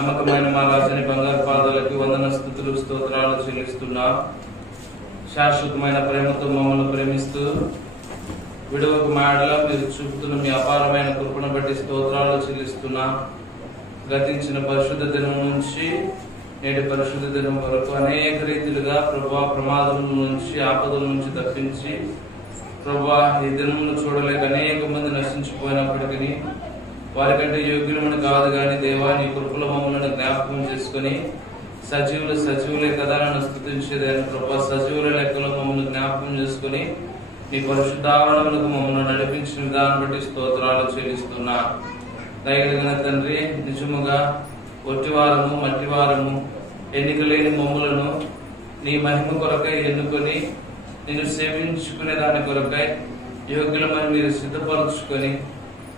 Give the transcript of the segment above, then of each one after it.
నమ్మకమైన మా రాజుని బంగారు పాదాలకి వందన స్తుతులు స్తోత్రాలు చెల్లిస్తున్నా. శాశ్వతమైన ప్రేమతో మమ్మల్ని ప్రేమిస్తూ విడవకు మాడలా మీరు చూపుతున్న మీ అపారమైన కృపను బట్టి స్తోత్రాలు చెల్లిస్తున్నా. గతించిన పరిశుద్ధ దినం నుంచి నేటి పరిశుద్ధ దినం వరకు అనేక రీతిలుగా ప్రభా ప్రమాదం నుంచి ఆపదల నుంచి తప్పించి ప్రభా ఈ దినమును చూడలేక అనేక మంది నశించిపోయినప్పటికీ వారికంటే యోగ్యులమని కాదు కానీ దేవా నీ కృపల మమ్మల్ని జ్ఞాపకం చేసుకుని సజీవులే కదా నన్ను స్తుతించేదని ప్రభా సజీవుల లెక్కలో మమ్మల్ని జ్ఞాపకం చేసుకుని నీ పరిశుద్ధావరణకు మమ్మల్ని నడిపించిన విధానం బట్టి స్తోత్రాలు చెల్లిస్తున్నా. దయగలిగిన తండ్రి, నిజముగా ఒట్టివారము మట్టివారము ఎన్నిక లేని మమ్ములను నీ మహిమ కొరకై ఎన్నుకొని నిన్ను సేవించుకునే దాని కొరకై యోగ్యులమని మీరు సిద్ధపరచుకొని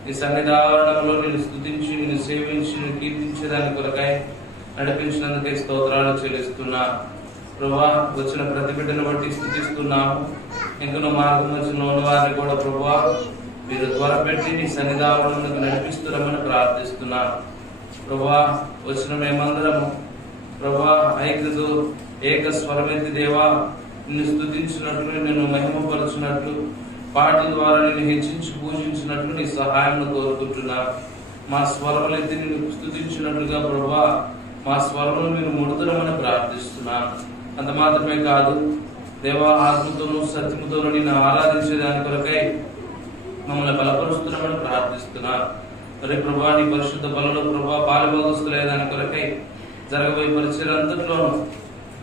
నీ సన్నిధావరణంలో నిన్ను స్తుతించి నిన్ను సేవించి నిన్ను కీర్తించే దాని కొరకై నడిపించినందుకే స్తోత్రాలు చెల్లిస్తున్నా. ప్రభా వచ్చిన ప్రతి బిడ్డను బట్టి స్తుతిస్తున్నాము. ఇంకనూ మార్గం వచ్చిన వారిని కూడా ప్రభా మీరు త్వరపెట్టి నీ సన్నిధావరణకు నడిపిస్తున్నామని ప్రార్థిస్తున్నాను. ప్రభా వచ్చిన మేమందరము ప్రభా ఐక్యతో ఏక స్వరమెత్తి దేవా నిన్ను స్తుతించినట్లు నిన్ను మహిమపరచినట్లు పాటల ద్వారా నిన్ను హెచ్చించి పూజించినట్లు నీ సహాయం కోరుకుంటున్నా. మా స్వరములెత్తి నిన్ను స్తుతించినట్లుగా ప్రభా మా స్వరమును మీరు ముడుతురమని ప్రార్థిస్తున్నాను. అంత మాత్రమే కాదు దేవా ఆత్మతోనూ సత్యముతోనూ నిన్ను ఆరాధించే దాని కొరకై మమ్మల్ని బలపరుస్తున్నామని ప్రార్థిస్తున్నా. మరి ప్రభా నీ పరిశుద్ధ బలలో ప్రభా పాలుభాగస్తులే దాని కొరకై జరగబోయే పరిచయంతట్లోనూ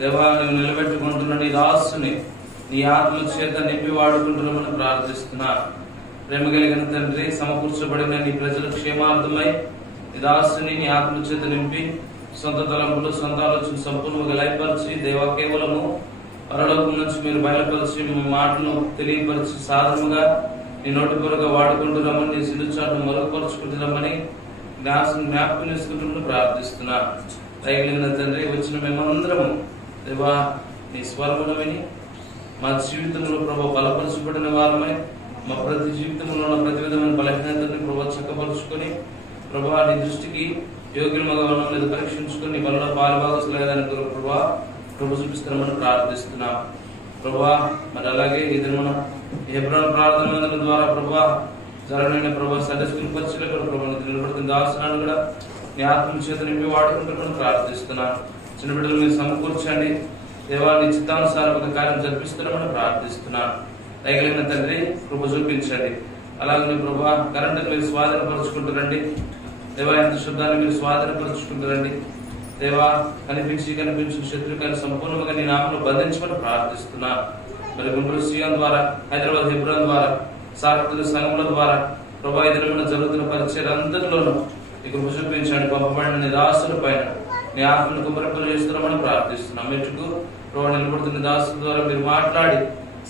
దేవా నువ్వు నిలబెట్టుకుంటున్న నీ దాసుని నీ ఆత్మ చేత నింపి వాడుకుంటున్నామని ప్రార్థిస్తున్నా. ప్రేమ కలిగిన తండ్రి, సమకూర్చబడిన నీ ప్రజల క్షేమార్థమై నీ దాసుని నీ ఆత్మ చేత నింపి సొంత తలంపులు సొంత ఆలోచన సంపూర్ణంగా లయపరిచి దేవా కేవలము పరలోకం నుంచి మీరు బయలుపరిచి మీ మాటను తెలియపరిచి సాధనముగా నీ నోటి కొరగా వాడుకుంటున్నామని నీ సిలుచాటును మరుగుపరుచుకుంటున్నామని జ్ఞాపకం చేసుకుంటున్నామని ప్రార్థిస్తున్నా. దయగలిగిన తండ్రి, వచ్చిన మేమందరము దేవా నీ స్వరమును విని మా జీవితంలో ప్రభావ బలపరచబడిన వారమై మా ప్రతి జీవితంలో ఉన్న ప్రతి విధమైన బలహీనతని ప్రభావ చక్కపరుచుకొని ప్రభా నీ దృష్టికి యోగ్యముగా ఉన్నాం లేదా పరీక్షించుకొని నీ బలలో పాలుభాగస్తులేదని ప్రభా ప్రభు చూపిస్తున్నామని ప్రార్థిస్తున్నాం. ప్రభా మరి అలాగే ఈ దినమున హెబ్రోను ప్రార్థన మందిరం ద్వారా ప్రభా జరగనైన ప్రభా సండే స్కూల్ పరిచయలో కూడా ప్రభా నిలబడుతున్న దాసనాన్ని కూడా నీ ఆత్మ చేత నింపి వాడుకుంటామని ప్రార్థిస్తున్నాను. చిన్న బిడ్డలు మీరు సమకూర్చండి దేవా నీ చిత్తానుసారం ఒక కార్యం జరిపిస్తున్నామని ప్రార్థిస్తున్నాను. దయగలిగిన తండ్రి కృప చూపించండి. అలాగే ప్రభా కరెంటును మీరు స్వాధీనపరుచుకుంటారండి దేవా, ఎంత శుద్ధాన్ని మీరు స్వాధీనపరుచుకుంటారండి దేవా. కనిపించిన శత్రుకాన్ని సంపూర్ణంగా నీ నామంలో బంధించమని ప్రార్థిస్తున్నా. మరి గుంటూరు సీఎం ద్వారా హైదరాబాద్ హెబ్రోన్ ద్వారా సార్వత్రిక సంఘముల ద్వారా ప్రభా ఈ దినమున జరుగుతున్న పరిచయం అంతటిలోనూ నీకు కృప చూపించండి. పంపబడిన నీ దాసుల పైన నీ ఆత్మను కుమరింపలు చేస్తున్నామని ప్రార్థిస్తున్నాం. మెట్టుకు ప్రభా నిలబడుతున్న దాసుల ద్వారా మీరు మాట్లాడి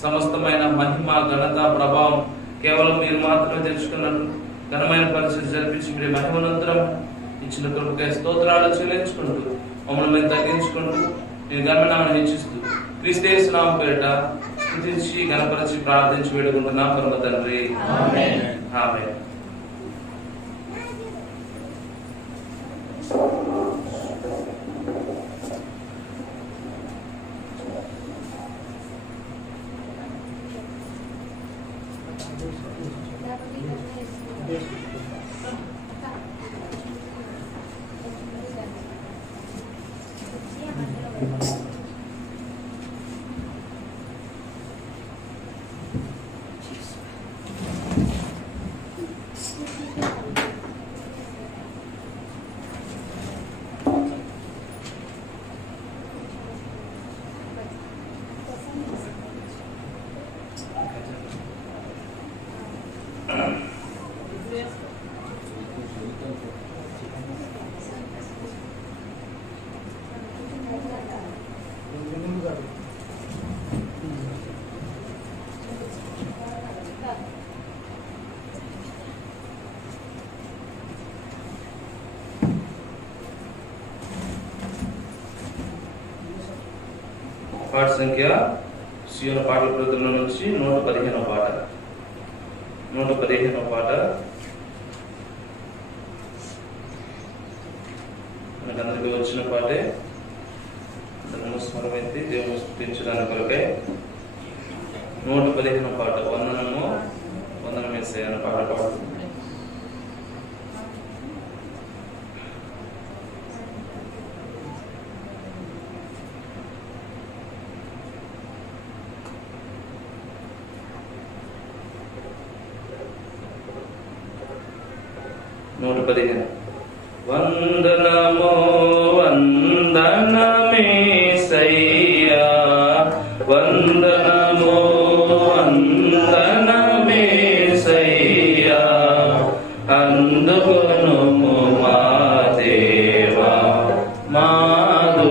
సమస్తమైన మహిమ ఘనత ప్రభావం కేవలం మీరు మాత్రమే తెలుసుకున్నట్లు ఘనమైన పరిస్థితి జరిపించి మీరు మహిమనంతరం ఇచ్చిన కృపకై స్తోత్రాలు చెల్లించుకుంటూ మమ్మల్ని మేము తగ్గించుకుంటూ నేను ఘననామని హెచ్చిస్తూ క్రీస్తు యేసు నామమున పేరిట స్తుతించి ఘనపరిచి ప్రార్థించి వేడుకుంటున్నాం పరమ తండ్రి. ఆమేన్. ఆమేన్. పాట సంఖ్య సియోను పాటల కృతుల నుంచి 115వ పాట. 115వ పాట మనకు అందరికీ వచ్చిన పాటే స్వరమైతే దేవుని స్తుతించడానికి కొరకై 115 పాట వందనమేసయ్య అనే పాట పాడుతుంది. వందనమో వందనమేసయ్యా, వందనమో వందనమేసయ్యా, అందుకొనుము మా దేవా మాదు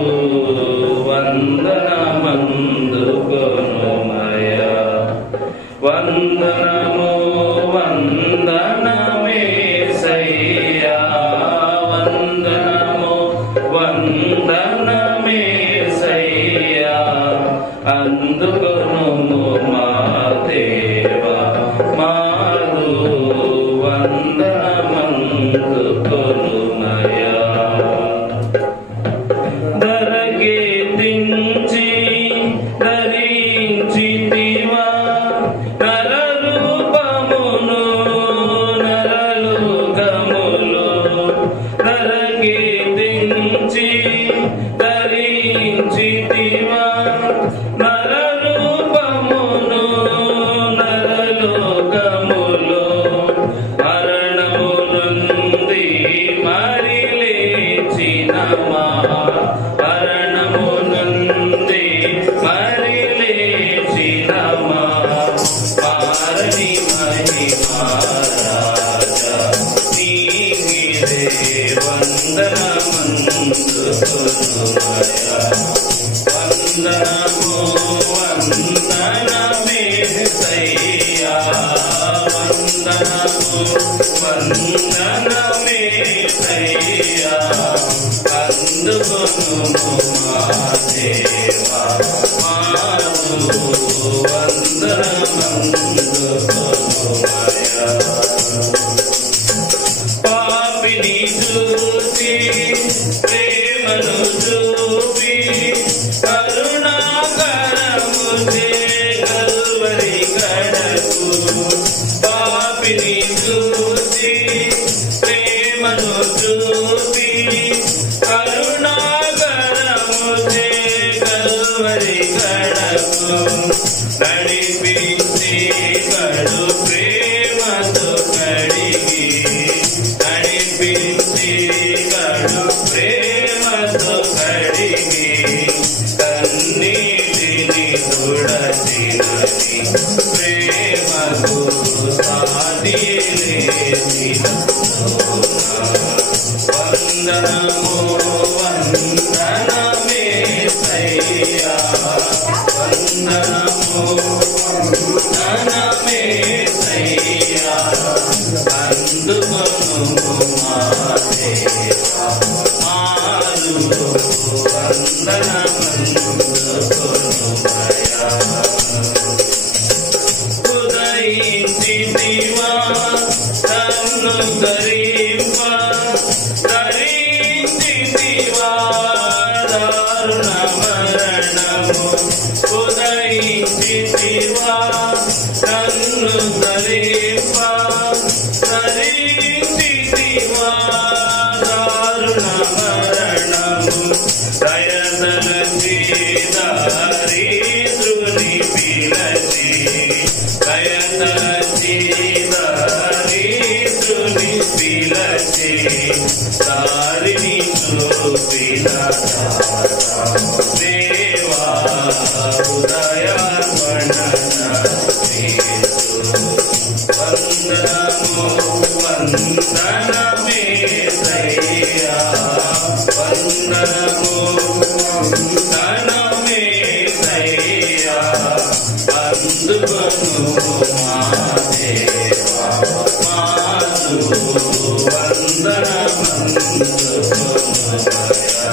వందనమందుకొనుమయ్యా. వందనమో వందనమేసయ్యా, వందనమో వందనమేసయ్యా, అందుకొనుము మా దేవా మాదు వందనమందుకొనుమయ్యా. ధరకెత్తించి ధరించితివా నరరూపమును నరలోకములో, ధరకెత్తించి ధరించితివా నరరూపమును నరలోకములో, మరణము నుండి మరి లేచిన మా, మరణము నుండి మరి లేచిన మా మారని మహిమా రాజా నీకిదే వందనమందుకొనుమయ్యా. వందనమో వందనమేసయ్యా, వందనమో వందనమేసయ్యా, అందుకొనుము మా దేవా మాదు వందనమందుకొనుమయ్యా. పాపిని చూసి ప్రేమను చూపి కరుణాకరము కల్వరి కడకు, పాపిని చూసి ప్రేమను చూపి కరుణాకరము కల్వరి కడకు, నడిపించి కడు ప్రేమతో కడిగి, నడిపించి కడు ప్రేమతో కడిగి, కన్నీటిని తుడచినది ప్రేమకు సాటి లేని వందనమో వందనమేసయ్యా, వందనమో వందనమేసయ్యా, అందుకొనుము మా దేవా మాదు వందనమందుకొనుమయ్యా. ఉదయించితివా నన్ను ధరింప, ధరించితివా దారుణ మరణము, ఉదయించితివా నన్ను ధరింప, ధరించితివా దారుణ మరణము, దయదలచి దారిద్రుని పిలచి, దయదలచి దారిద్రుని పిలచి, దారిని చూపిన దేవా ఉదయార్పణన వందనమో వందనమేసయ్యా, వందనమో వందనమేసయ్యా, అందుకొనుము మా దేవా మాదు వందనమందుకొనుమయ్యా.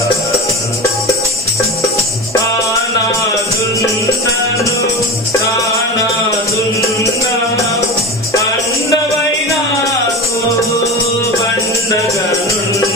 ఆనాదున్నను నానాదున్నా అండవైనాకు పండగనున్ను,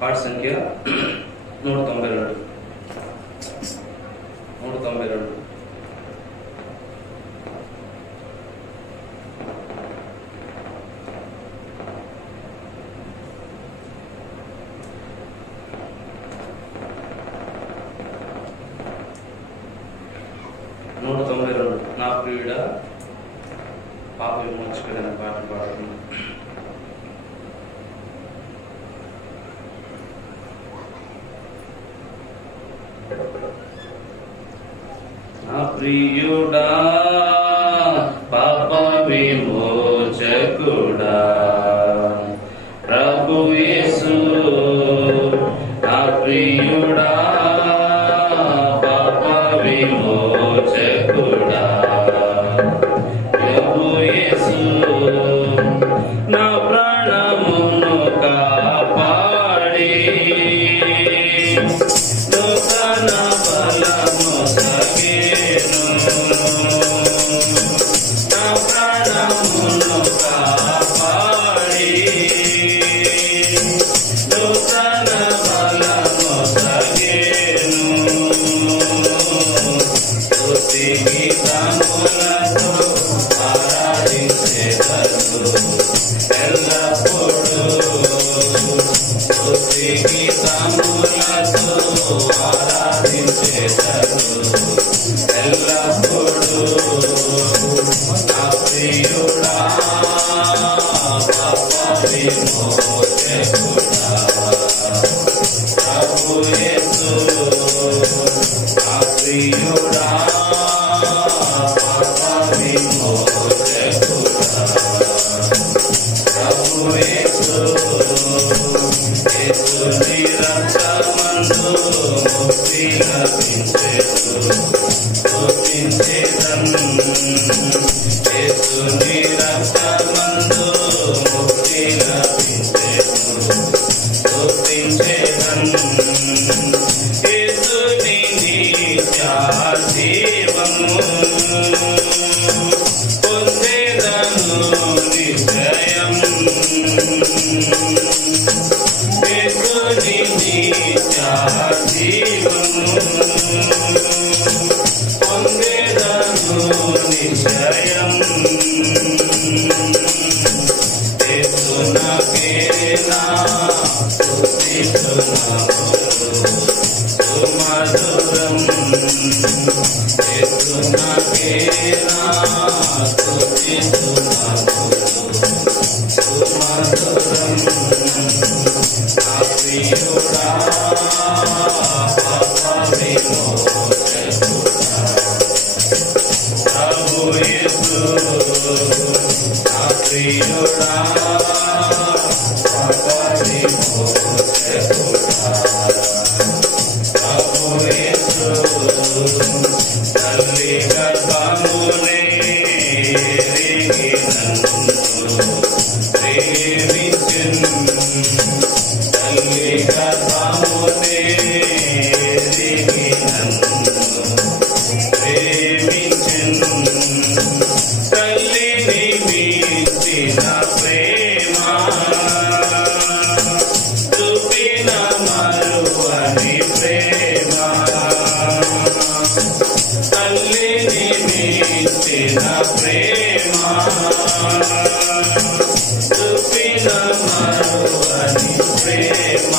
पाठ संख्या 192 నా ప్రియుడా పాప విమోచకుడైన పాట పాడుతుంది. నా ప్రియుడా పాప విమోచకుడా ప్రభు యేసు, నా ప్రియుడా పాప విమోచకుడా ప్రభు యేసు. ప్రాణమును కాపాడి నూతన బలము తగేను స్తుతి గీతములతో ఆరాధించెదను ఎల్లప్పుడూ స్తుతి గీతములతో ఆరాధించెదను ఎల్లప్పుడూ నా ప్రియుడా పాప విమోచకుడా ప్రభు యేసు నా ప్రియుడా పాప విమోచకుడా ప్రభు యేసు యేసుని రక్తమందు ముక్తి లభించెను స్తుతించెదను యేసుని రక్తమందు ముక్తి లభించెను స్తుతించెదను యేసుని నిత్య జీవము పొందెదను నిశ్చయం యేసుని నిత్య జీవము పొందెదను నిశ్చయం యేసు నాకేనా సుమధురం యేసు నాకేనా సుమధురం నా ప్రియుడా పాప విమోచకుడా ప్రభు యేసు నా ప్రియుడా పాప విమోచకుడా ప్రభు యేసు తల్లి గర్భమునే ఎరిగి నన్ను ప్రేమించెను తల్లి గర్భమునే ఎరిగి నన్ను ప్రేమించెను తల్లిని మించిన ప్రేమ చూపిన మరువని ప్రేమ తల్లిని మించిన ప్రేమ చూపిన మరువని ప్రేమ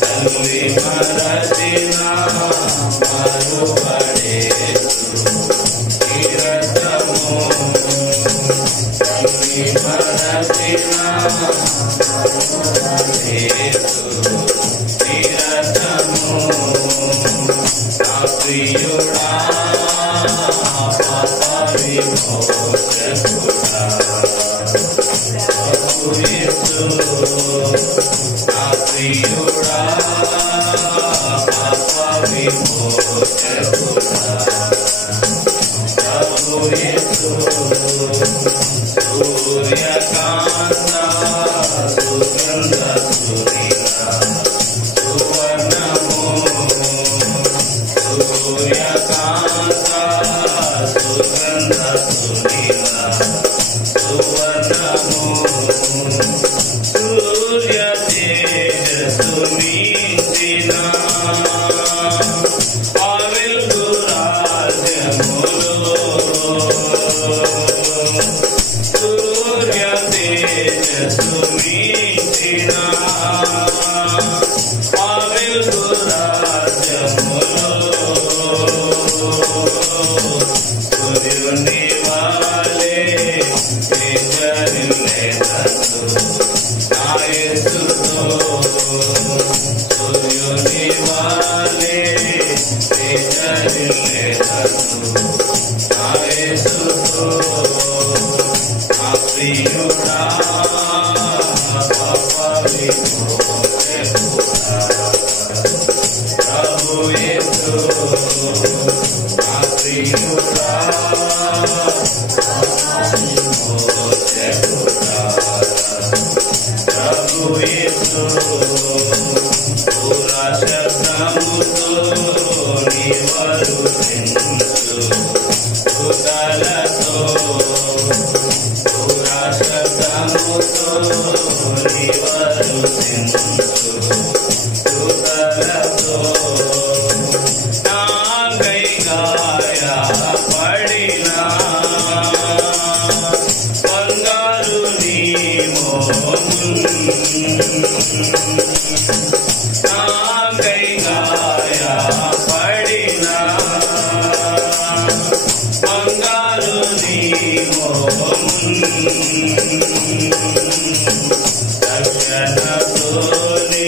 తల్లి మరచిన మరువడేసు తీరతము తల్లి మరచిన మరువడేసు తీరతము నా ప్రియుడా పాప విమోచకుడా ప్రభు యేసు నా ప్రియుడా పాప విమోచకుడా ప్రభు యేసు సూర్యకాంత సుగంధ సురిత సువర్ణము సూర్యకాంత సుగంధ సురిత సువర్ణము సూర్య తేజస్సు మించిన ఆ వెలుగు రాజ్యములో సూర్య తేజస్సు మించిన ఆ వెలుగు రాజ్యములో సూర్యుని వాలే తేజరిల్లెదను నా యేసుతో సూర్యుని వాలే తేజరిల్లెదను నా యేసుతో నా ప్రియుడా పాప విమోచకుడా ప్రభు యేసు నా ప్రియుడా విమోచకుడా ప్రభు యేసు పూరా శబ్దముతో నీవరుదించు ఉదలతో పడినా బంగారు నీ మోమున్ నాకై గాయపడినా బంగారు నీ మోమున్ రక్షణతోనే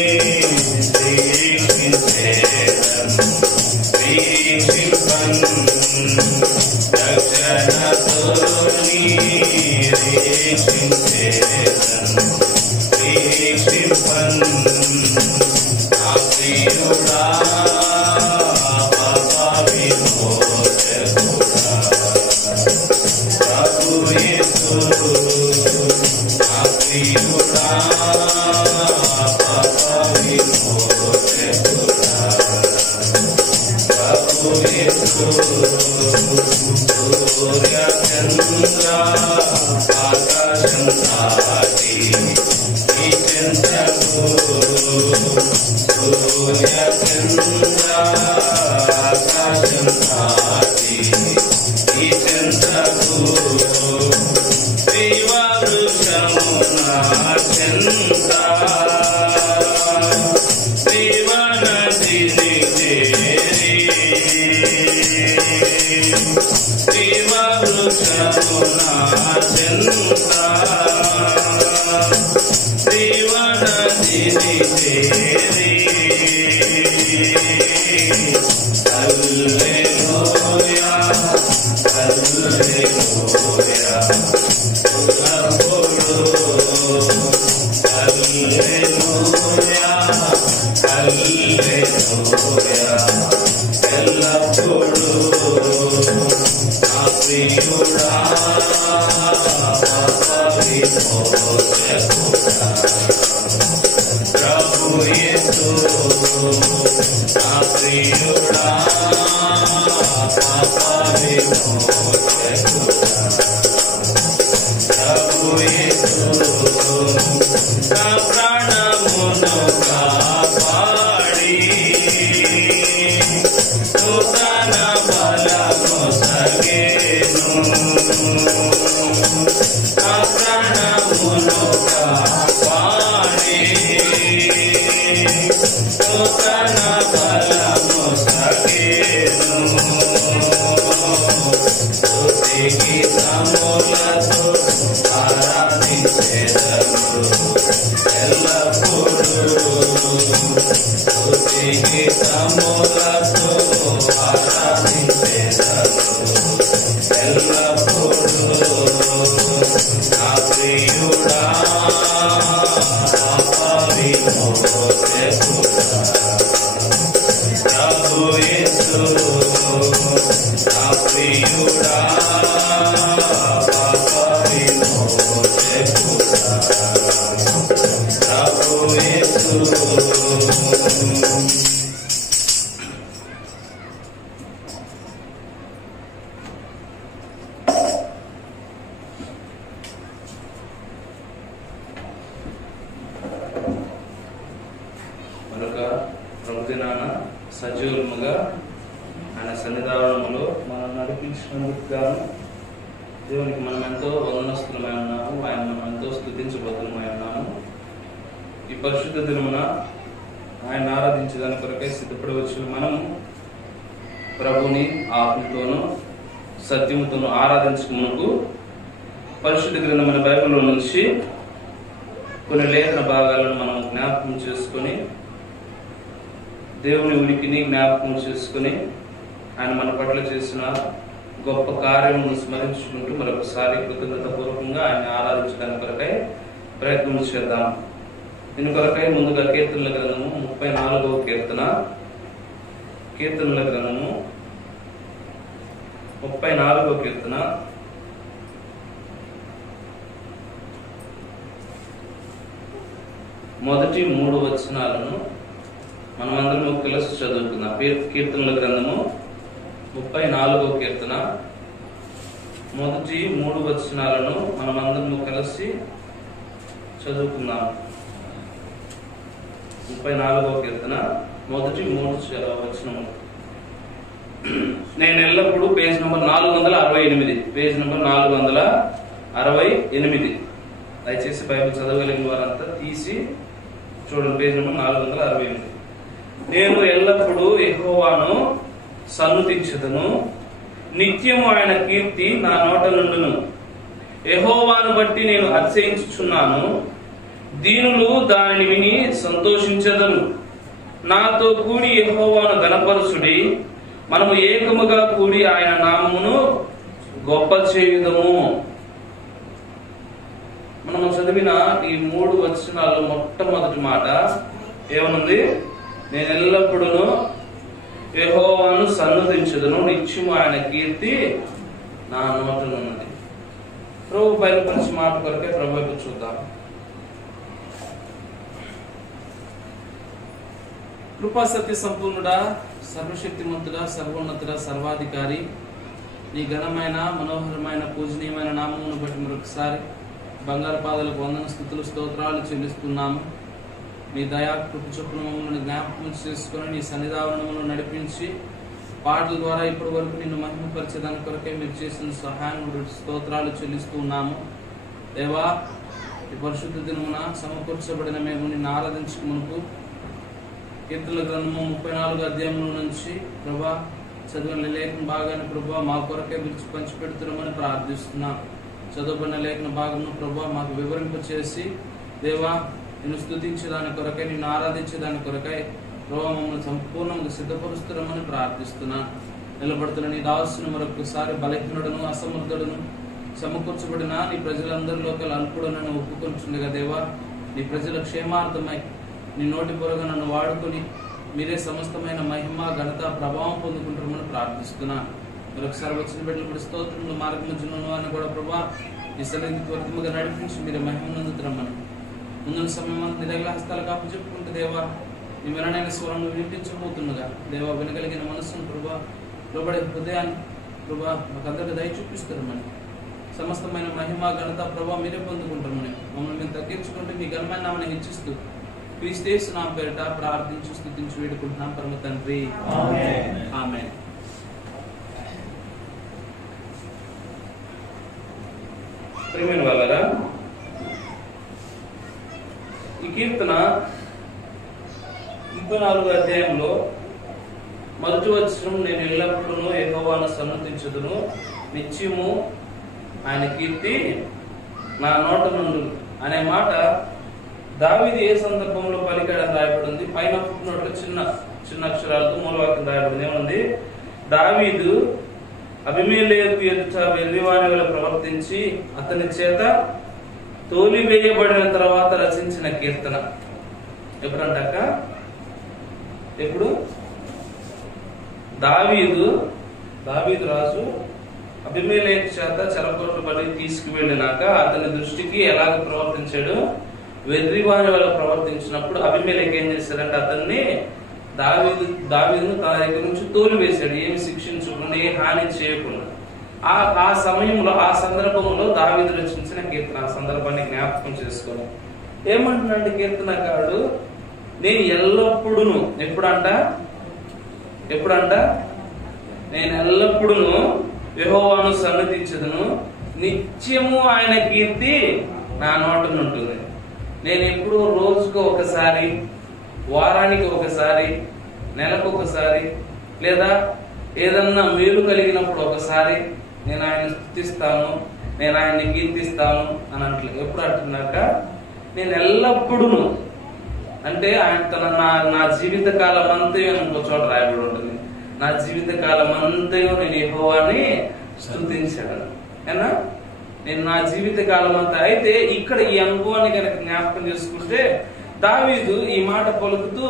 సజీవులుగా ఆయన సన్నిధానంలో మనం నడిపించినందుకు గాను దేవునికి మనం ఎంతో వందనస్తులమై ఉన్నాము. ఆయన మనం ఎంతో స్తుతించబద్దులమై ఉన్నాము. ఈ పరిశుద్ధ దినమున ఆయన ఆరాధించడానికి కొరకై సిద్ధపడి వచ్చిన మనము ప్రభుని ఆత్మతోనూ సత్యముతోనూ ఆరాధించుకున్నకు పరిశుద్ధ గ్రంథమైన బైబిల్లో నుంచి కొన్ని లేఖన భాగాలను మనం జ్ఞాపకం చేసుకొని దేవుని ఉనికిని జ్ఞాపకం చేసుకుని ఆయన మన పట్ల చేసిన గొప్ప కార్యమును స్మరించుకుంటూ మరొకసారి కృతజ్ఞతాపూర్వకంగా ఆయన ఆరాధించడానికి కొరకై ప్రయత్నం చేద్దాం. దీని కొరకై ముందుగా కీర్తనల గ్రంథము 34వ కీర్తన, కీర్తనల గ్రంథము 34వ కీర్తన మొదటి 3 వచనాలను మనమందరం కలిసి చదువుకుందాం. కీర్తనల గ్రంథము 34వ కీర్తన మొదటి 3 వచనాలను మనమందరం కలిసి చదువుకుందాం. 34వ కీర్తన మొదటి 3 వచనములు. నేను ఎల్లప్పుడూ పేజ్ నెంబర్ 468, పేజ్ నెంబర్ 468. దయచేసి బైబిల్ చదవగలిగిన వారంతా తీసి చూడండి, పేజ్ నెంబర్ 468. నేను ఎల్లప్పుడూ యెహోవాను సన్నుతించుదును, నిత్యము ఆయన కీర్తి నా నోట నుండును. యెహోవాను బట్టి నేను అతిశయించుచున్నాను, దీనులు దానిని విని సంతోషించెదరు. నాతో కూడి యెహోవాను గణపరచుడి, మనము ఏకముగా కూడి ఆయన నామమును గొప్ప చేయుదము. మనము చదివిన ఈ 3 వచనాల్లో మొట్టమొదటి మాట ఏమనుంది? నేను ఎల్లప్పుడూ యెహోవాను సన్నుతించుదును, నిత్యము ఆయన కీర్తి నా నోటనున్నది. ప్రభు బయలుపరిచిన మాట కొరకే ప్రభు వైపు చూద్దాం. కృపా సత్య సంపూర్ణుడా, సర్వశక్తిమంతుడా, సర్వోన్నతుడా, సర్వాధికారి, నీ ఘనమైన మనోహరమైన పూజనీయమైన నామమును బట్టి మరొకసారి బంగారు పాదాలకు వందన స్తుతులు స్తోత్రాలు చెల్లిస్తున్నాము. నీ దయా కృప చొప్పున మమ్మల్ని జ్ఞాపకం చేసుకుని నీ సన్నిధానమును నడిపించి పాటల ద్వారా ఇప్పటి వరకు నిన్ను మహిమపరిచేదాని కొరకే మీరు చేసిన సహాయం స్తోత్రాలు చెల్లిస్తున్నాము. దేవా, ఈ పరిశుద్ధ దినమున సమకూర్చబడిన మేము నిన్ను ఆరాధించుకుమునుకు కీర్తనల గ్రంథము 34 అధ్యాయంలో నుంచి ప్రభా చదివిన లేఖన భాగాన్ని ప్రభా మా కొరకే విడిచి పంచిపెడుతున్నామని ప్రార్థిస్తున్నాం. చదువుబడిన లేఖన భాగంను ప్రభా మాకు వివరింపచేసి దేవా నిన్ను స్తుతించేదాని కొరకై, నిన్ను ఆరాధించేదాని కొరకై ప్రభా మమ్మల్ని సంపూర్ణంగా సిద్ధపరుస్తున్నామని ప్రార్థిస్తున్నాను. నిలబడుతున్న నీ దాసును మరొకసారి బలహీనుడును అసమర్థుడును సమకూర్చబడిన నీ ప్రజలందరిలోకి అల్పుడనని ఒప్పుకొంటుండగా దేవా, నీ ప్రజల క్షేమార్థమై నీ నోటి పొరగా నన్ను వాడుకొని మీరే సమస్తమైన మహిమ ఘనత ప్రభావం పొందుకుంటారమని ప్రార్థిస్తున్నాను. మరొకసారి వచ్చిన బిడ్డలు స్తోత్రములు మార్గమధ్యను అని కూడా ప్రభా నీ సన్నిధి త్వరితముగా నడిపించి మీరే మహిమనందుతురమ్మని ముందున్న సమయం నీ దగ్గర హస్తాలకు అప్పచెప్పుకుంటే దేవా నీ విననైన స్వరం వినిపించబోతుండగా దేవా వినగలిగిన మనస్సును ప్రభా లోబడే హృదయాన్ని ప్రభా మాకందరికీ దయ చూపిస్తారమని సమస్తమైన మహిమ ఘనత ప్రభా మీరే పొందుకుంటారమని మమ్మల్ని మేము తగ్గించుకుంటే మీ ఘనమైన నామని హెచ్చిస్తూ క్రీస్తు నామమున పేరిట ప్రార్థించి స్తుతించి వేడుకుంటున్నాం పరమ తండ్రి, ఆమేన్. ప్రియమైన వాళ్ళారా, ఈ కీర్తన 34 అధ్యాయంలో మొదటి వచనం నేను ఎల్లప్పుడూ యెహోవాను సన్నుతించుదును, నిత్యము ఆయన కీర్తి నా నోట నుండు అనే మాట దావీదు ఏ సందర్భంలో పలికాడని రాయబడింది. పైన ఫుట్నోట్లో చిన్న చిన్న అక్షరాలతో మూలవాక్యం రాయబడింది. ఏముంది? దావీదు అబీమెలెకు ఎదుట వెర్రివాని వలె ప్రవర్తించి అతని చేత తోలివేయబడిన తర్వాత రచించిన కీర్తన. ఎప్పుడంటాక ఎప్పుడు దావీదు రాజు అబీమెలెకు చేత చెరగొట్టబడి తీసుకువెళ్ళినాక అతని దృష్టికి ఎలాగ ప్రవర్తించాడు? వెర్రివాని వల్ల ప్రవర్తించినప్పుడు అబీమెలెకు ఏం చేశాడంటే అతన్ని దావీదును తన దగ్గర నుంచి తోలివేశాడు, ఏమి శిక్షించకుండా, ఏ హాని చేయకుండా. ఆ సమయంలో ఆ సందర్భంలో దావీదు రచించిన కీర్తన. ఆ సందర్భాన్ని జ్ఞాపకం చేసుకోవాలి. ఏమంటున్నాడు కీర్తనకారుడు? నేను ఎల్లప్పుడూ ఎప్పుడంట నేను ఎల్లప్పుడూ యెహోవాను సన్నుతించుదును, నిత్యము ఆయన కీర్తి నా నోట ఉంటుంది. నేను ఎప్పుడూ రోజుకు ఒకసారి, వారానికి ఒకసారి, నెలకు ఒకసారి, లేదా ఏదన్నా మేలు కలిగినప్పుడు ఒకసారి నేను ఆయన స్తుతిస్తాను, నేను ఆయన్ని కీర్తిస్తాను అని అంటలే. ఎప్పుడు అంటున్నాక నేను ఎల్లప్పుడూ అంటే ఆయన నా జీవిత కాలం అంతయో ఇంకో చోట రాయబడి ఉంటుంది. నా జీవిత కాలం అంతయో నేను యెహోవాని స్తుతించాను. ఏనా? నేను నా జీవిత కాలం అంతా. అయితే ఇక్కడ ఈ అనుభవాన్ని కనుక జ్ఞాపకం చేసుకుంటే దావీదు ఈ మాట పలుకుతూ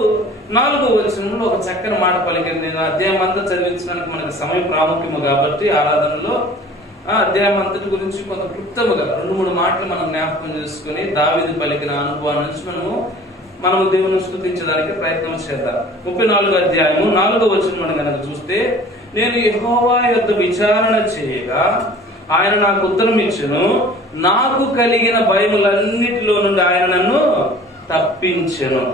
4వ వచనంలో ఒక చక్కని మాట పలికారు. నేను అధ్యాయం అంతా చదివించడానికి మనకు సమయం ప్రాముఖ్యము కాబట్టి ఆరాధనలో అధ్యాయం అంతటి గురించి కొంత క్లుప్తముగా 2-3 మాటలు మనం జ్ఞాపకం చేసుకుని దావీదు పలికిన అనుభవం నుంచి మనము దేవుని స్తుతించడానికి ప్రయత్నం చేద్దాం. 34వ అధ్యాయము 4వ వచనం మనం కనుక చూస్తే, నేను యెహోవా యొద్ద విచారణ చేయగా ఆయన నాకు ఉత్తరం ఇచ్చెను, నాకు కలిగిన భయములన్నిటిలో నుండి ఆయన నన్ను తప్పించెను.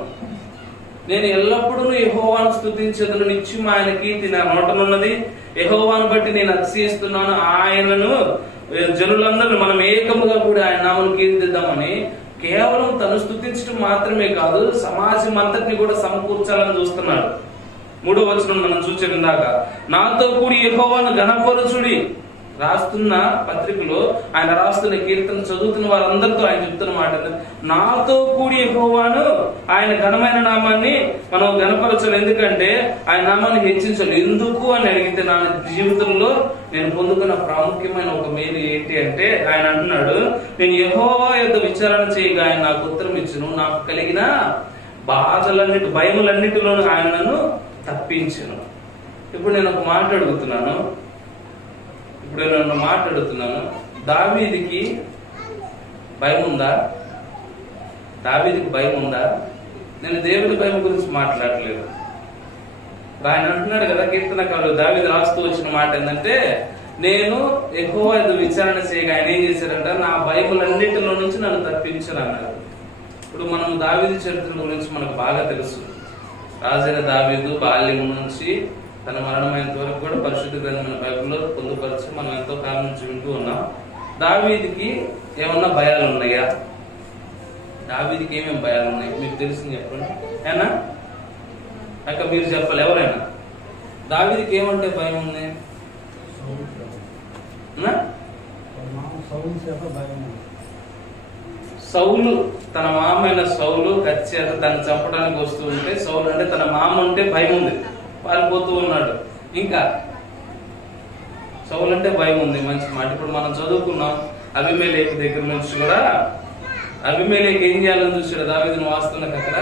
నేను ఎల్లప్పుడూ యెహోవాను స్తుతించెదను, నిత్యం ఆయన కీర్తి నా నోటనున్నది. యెహోవాను బట్టి నేను అతిశయిస్తున్నాను, ఆయనను జనులందరూ మనం ఏకముగా కూడా ఆయన నామను కీర్తిద్దామని కేవలం తను స్తుతించడం మాత్రమే కాదు, సమాజం అంతటిని కూడా సమకూర్చాలని చూస్తున్నాడు. 3వ వచనం మనం చూసాం ఇందాక, నాతో కూడి యెహోవాను ఘనపరచుడి. రాస్తున్న పత్రికలో ఆయన రాస్తున్న కీర్తన చదువుతున్న వారందరితో ఆయన చెప్తున్న మాట, నాతో కూడి యెహోవాను, ఆయన ఘనమైన నామాన్ని మనం ఘనపరచాలి. ఎందుకంటే ఆయన నామాన్ని హెచ్చించాలి. ఎందుకు అని అడిగితే, నా జీవితంలో నేను పొందుకున్న ప్రాముఖ్యమైన ఒక మేలు ఏంటి అంటే, ఆయన అంటున్నాడు, నేను యెహోవా యొద్ద విచారణ చేయగా ఆయన నాకు ఉత్తరం ఇచ్చును, నాకు కలిగిన బాధలన్నిటి భయములన్నిటిలోనూ ఆయన నన్ను తప్పించును. ఇప్పుడు నేను ఒక మాట అడుగుతున్నాను, దావీదుకి భయం ఉందా? దావీదుకి భయం ఉందా? నేను దేవుడి భయం గురించి మాట్లాడలేదు. ఆయన అంటున్నాడు కదా కీర్తనకారుడు, దావీదు రాస్తూ వచ్చిన మాట ఏంటంటే, నేను ఎక్కువ విచారణ చేయగా ఆయన ఏం చేశారంట, నా భయములన్నిటిలో నుంచి నన్ను తప్పించను అన్నారు. ఇప్పుడు మనం దావీదు చరిత్ర గురించి మనకు బాగా తెలుసు. రాజైన దావీదు బాల్యం నుంచి తన మరణమైనంత వరకు కూడా పరిశుద్ధ గ్రంథమైన బైబిల్లో పొందుపరిచి మనం ఎంతో కాలం నుంచి వింటూ ఉన్నాం. దావీదుకి ఏమన్నా భయాలు ఉన్నాయా? దావీదుకి ఏమేమి భయాలు ఉన్నాయి మీకు తెలిసింది చెప్పండి. ఏనా అక్క మీరు చెప్పాలి, ఎవరైనా దావీదుకి ఏమంటే భయం ఉంది? సౌలు, తన మామైన సౌలు కచ్చేత తను చంపడానికి వస్తూ ఉంటే, సౌలు అంటే తన మామ ఉంటే భయం ఉంది, పారిపోతూ ఉన్నాడు. ఇంకా సౌలు అంటే భయం ఉంది, మంచి మాట. ఇప్పుడు మనం చదువుకున్నాం అబీమెలెకు దగ్గర నుంచి కూడా. అబీమెలెకు ఏం చేయాలని చూసాడు దావీదును వాస్తున్న కథ.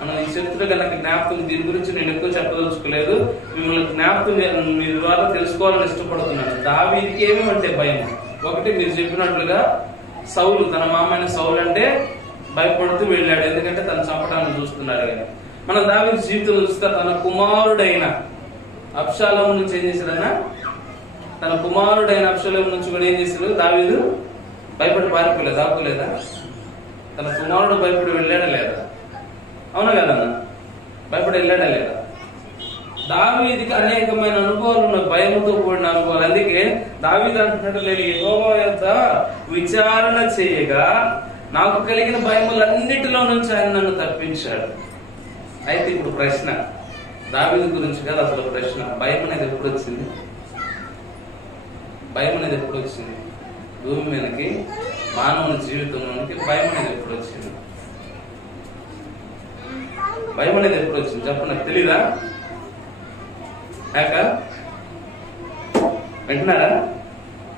మనం ఈ చరిత్ర కనుక జ్ఞాపకం, దీని గురించి నేను ఎక్కువ చెప్పదలుచుకోలేదు, మిమ్మల్ని జ్ఞాపకం మీ ద్వారా తెలుసుకోవాలని ఇష్టపడుతున్నాను. దావీదుకి ఏమంటే భయం? ఒకటి మీరు చెప్పినట్లుగా సౌలు, తన మామైన సౌలు అంటే భయపడుతూ వెళ్ళాడు, ఎందుకంటే తను చంపడానికి చూస్తున్నాడు. కానీ మన దావీదు జీవితం చూస్తే తన కుమారుడైన అబ్షాలోము నుంచి ఏం చేశాడన్నా, తన కుమారుడైన అబ్షాలోము నుంచి కూడా ఏం చేశాడు దావీదు? భయపడి పారిపోలేదు, దాక్కోలేదా? తన కుమారుడు భయపడి వెళ్ళాడా లేదా? అవునా కదన్నా? భయపడి వెళ్ళాడా లేదా? దావీదుకి అనేకమైన అనుభవాలు ఉన్నాయి, భయంతో కూడిన అనుభవాలు. అందుకే దావీదు అంటున్నాడు, నేను యెహోవా యొద్ద విచారణ చేయగా నాకు కలిగిన భయములన్నిటిలో నుంచి ఆయన నన్ను తప్పించాడు. అయితే ఇప్పుడు ప్రశ్న, దావీదు గురించి కాదు అసలు ప్రశ్న, భయం అనేది ఎప్పుడు వచ్చింది? భయం అనేది ఎప్పుడు వచ్చింది? భూమి మీదకి మానవుని జీవితంలోనికి భయం అనేది ఎప్పుడు వచ్చింది? భయం అనేది ఎప్పుడు వచ్చింది చెప్పండి, నాకు తెలీదా? యాక వింటున్నారా?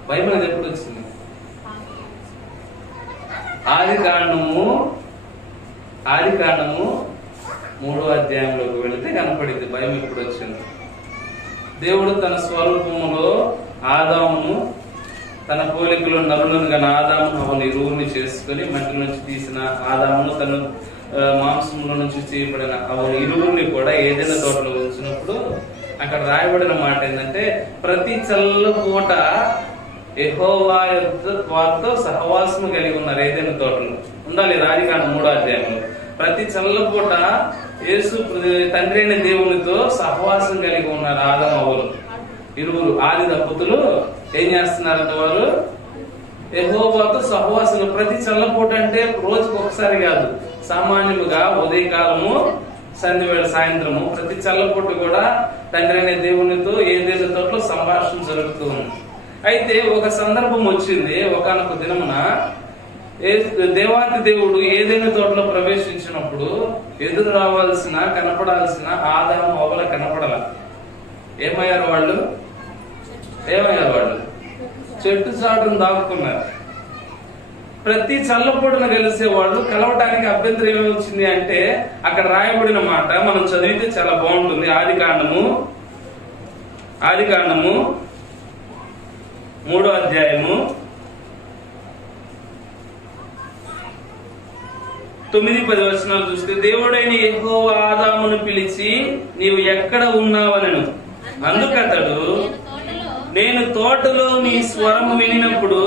భయం అనేది ఎప్పుడు వచ్చింది? ఆదికాండము 3వ అధ్యాయంలోకి వెళితే కనపడింది భయం ఎప్పుడు వచ్చింది. దేవుడు తన స్వరూపములో ఆదామును, తన పోలికలో నరులను గల ఆదామును అవని ఇరువురిని చేసుకుని మట్టి నుంచి తీసిన ఆదామును, తన మాంసంలో నుంచి చేయబడిన అవని ఇరువురిని కూడా ఏదైనా తోటలో ఉంచినప్పుడు అక్కడ రాయబడిన మాట ఏంటంటే, ప్రతి చల్లపూట యెహోవా వారితో సహవాసము కలిగి ఉన్నారు. ఏదైనా తోటలో ఉండాలి. ఆదికాండం 3వ అధ్యాయంలో ప్రతి చల్లపూట యేసు తండ్రి అయిన దేవునితో సహవాసం కలిగి ఉన్నారు ఆదాము అవ్వలు ఇరువురు. ఆది దంపతులు ఏం చేస్తున్నారంటే, వారు యెహోవాతో సహవాసం ప్రతి చల్లపూట అంటే రోజుకు ఒకసారి కాదు, సామాన్యముగా ఉదయకాలము, సంధ్యవేళ, సాయంత్రము, ప్రతి చల్లపూట కూడా తండ్రి అనే దేవునితో ఏదైనా తోటలో సంభాషణ జరుగుతూ ఉంది. అయితే ఒక సందర్భం వచ్చింది, ఒకానొక దినమున దేవాతి దేవుడు ఏదైనా తోటలో ప్రవేశించినప్పుడు ఎదురు రావాల్సిన, కనపడాల్సిన ఆదాము అవ్వల కనపడాల. ఏమయ్యారు వాళ్ళు? చెట్టు చాటును దాక్కున్నారు. ప్రతి చల్లపూటన కలిసే వాళ్ళు కలవటానికి అభ్యంతరం ఏమొచ్చింది అంటే, అక్కడ రాయబడిన మాట మనం చదివితే చాలా బాగుంటుంది. ఆదికాండము 3వ అధ్యాయము 9-10 వచనాలు చూస్తే, దేవుడైన యెహోవా ఆదామును పిలిచి నీవు ఎక్కడ ఉన్నావనెను. అందుకతడు, నేను తోటలో నీ స్వరము వినినప్పుడు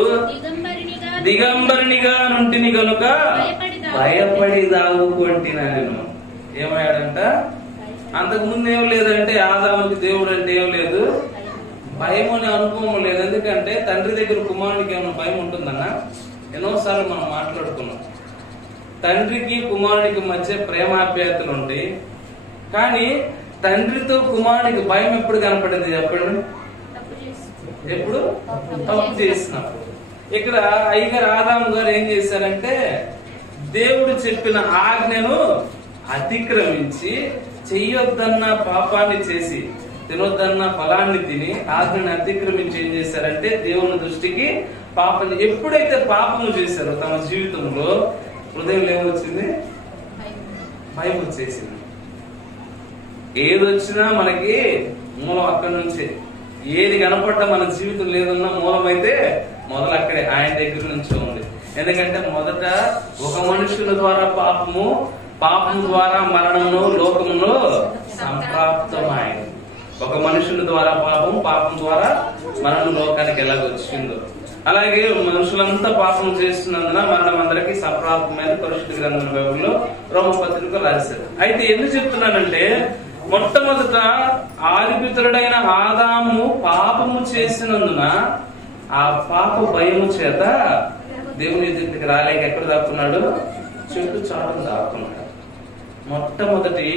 దిగంబరినిగా నుంటిని గనుక భయపడి దాగుకొంటినా. నేను ఏమయ్యాడంట? అంతకు ముందు ఏం లేదంటే ఆదాముకి దేవుడు అంటే ఏం లేదు, భయం అనే అనుభవం లేదు. ఎందుకంటే తండ్రి దగ్గర కుమారునికి ఏమైనా భయం ఉంటుందన్న? ఎన్నోసార్లు మనం మాట్లాడుకున్నాం. తండ్రికి కుమారునికి మధ్య ప్రేమాప్యాయతలు ఉంటాయి, కానీ తండ్రితో కుమారునికి భయం ఎప్పుడు కనపడింది చెప్పండి? ఎప్పుడు? తప్పు చేసినప్పుడు. ఇక్కడ అయ్యగారు ఆదాము గారు ఏం చేశారంటే దేవుడు చెప్పిన ఆజ్ఞను అతిక్రమించి చెయ్యొద్దన్న పాపాన్ని చేసి, తినొద్దన్న ఫలాన్ని తిని ఆజ్ఞను అతిక్రమించి ఏం చేశారంటే దేవుని దృష్టికి పాపం. ఎప్పుడైతే పాపము చేశారో తమ జీవితంలో హృదయంలో ఏమొచ్చింది? భయం వచ్చేసింది. ఏదొచ్చినా మనకి మూలం అక్కడి నుంచే. ఏది కనపడ్డా మన జీవితం లేదన్నా మూలం అయితే మొదలు అక్కడే, ఆయన దగ్గర నుంచి ఉంది. ఎందుకంటే మొదట ఒక మనుషుల ద్వారా పాపము, పాపం ద్వారా మరణమును లోకమును సంప్రాప్తమైంది. ఒక మనుషుల ద్వారా పాపం, పాపం ద్వారా మరణం లోకానికి ఎలాగొచ్చిందో అలాగే మనుషులంతా పాపం చేస్తున్నందున మరణం అందరికీ సంప్రాప్తమైన పరిశుద్ధ గ్రంథం బైబిల్లో రోమపత్రిక రాశారు. అయితే ఎందుకు చెప్తున్నానంటే మొట్టమొదట ఆదిపితరుడైన ఆదాము పాపము చేసినందున ఆ పాప భయము చేత దేవుని దగ్గరికి రాలేక ఎక్కడ దాక్కున్నాడు? చెట్టు చాటును దాక్కున్నాడు. మొట్టమొదటి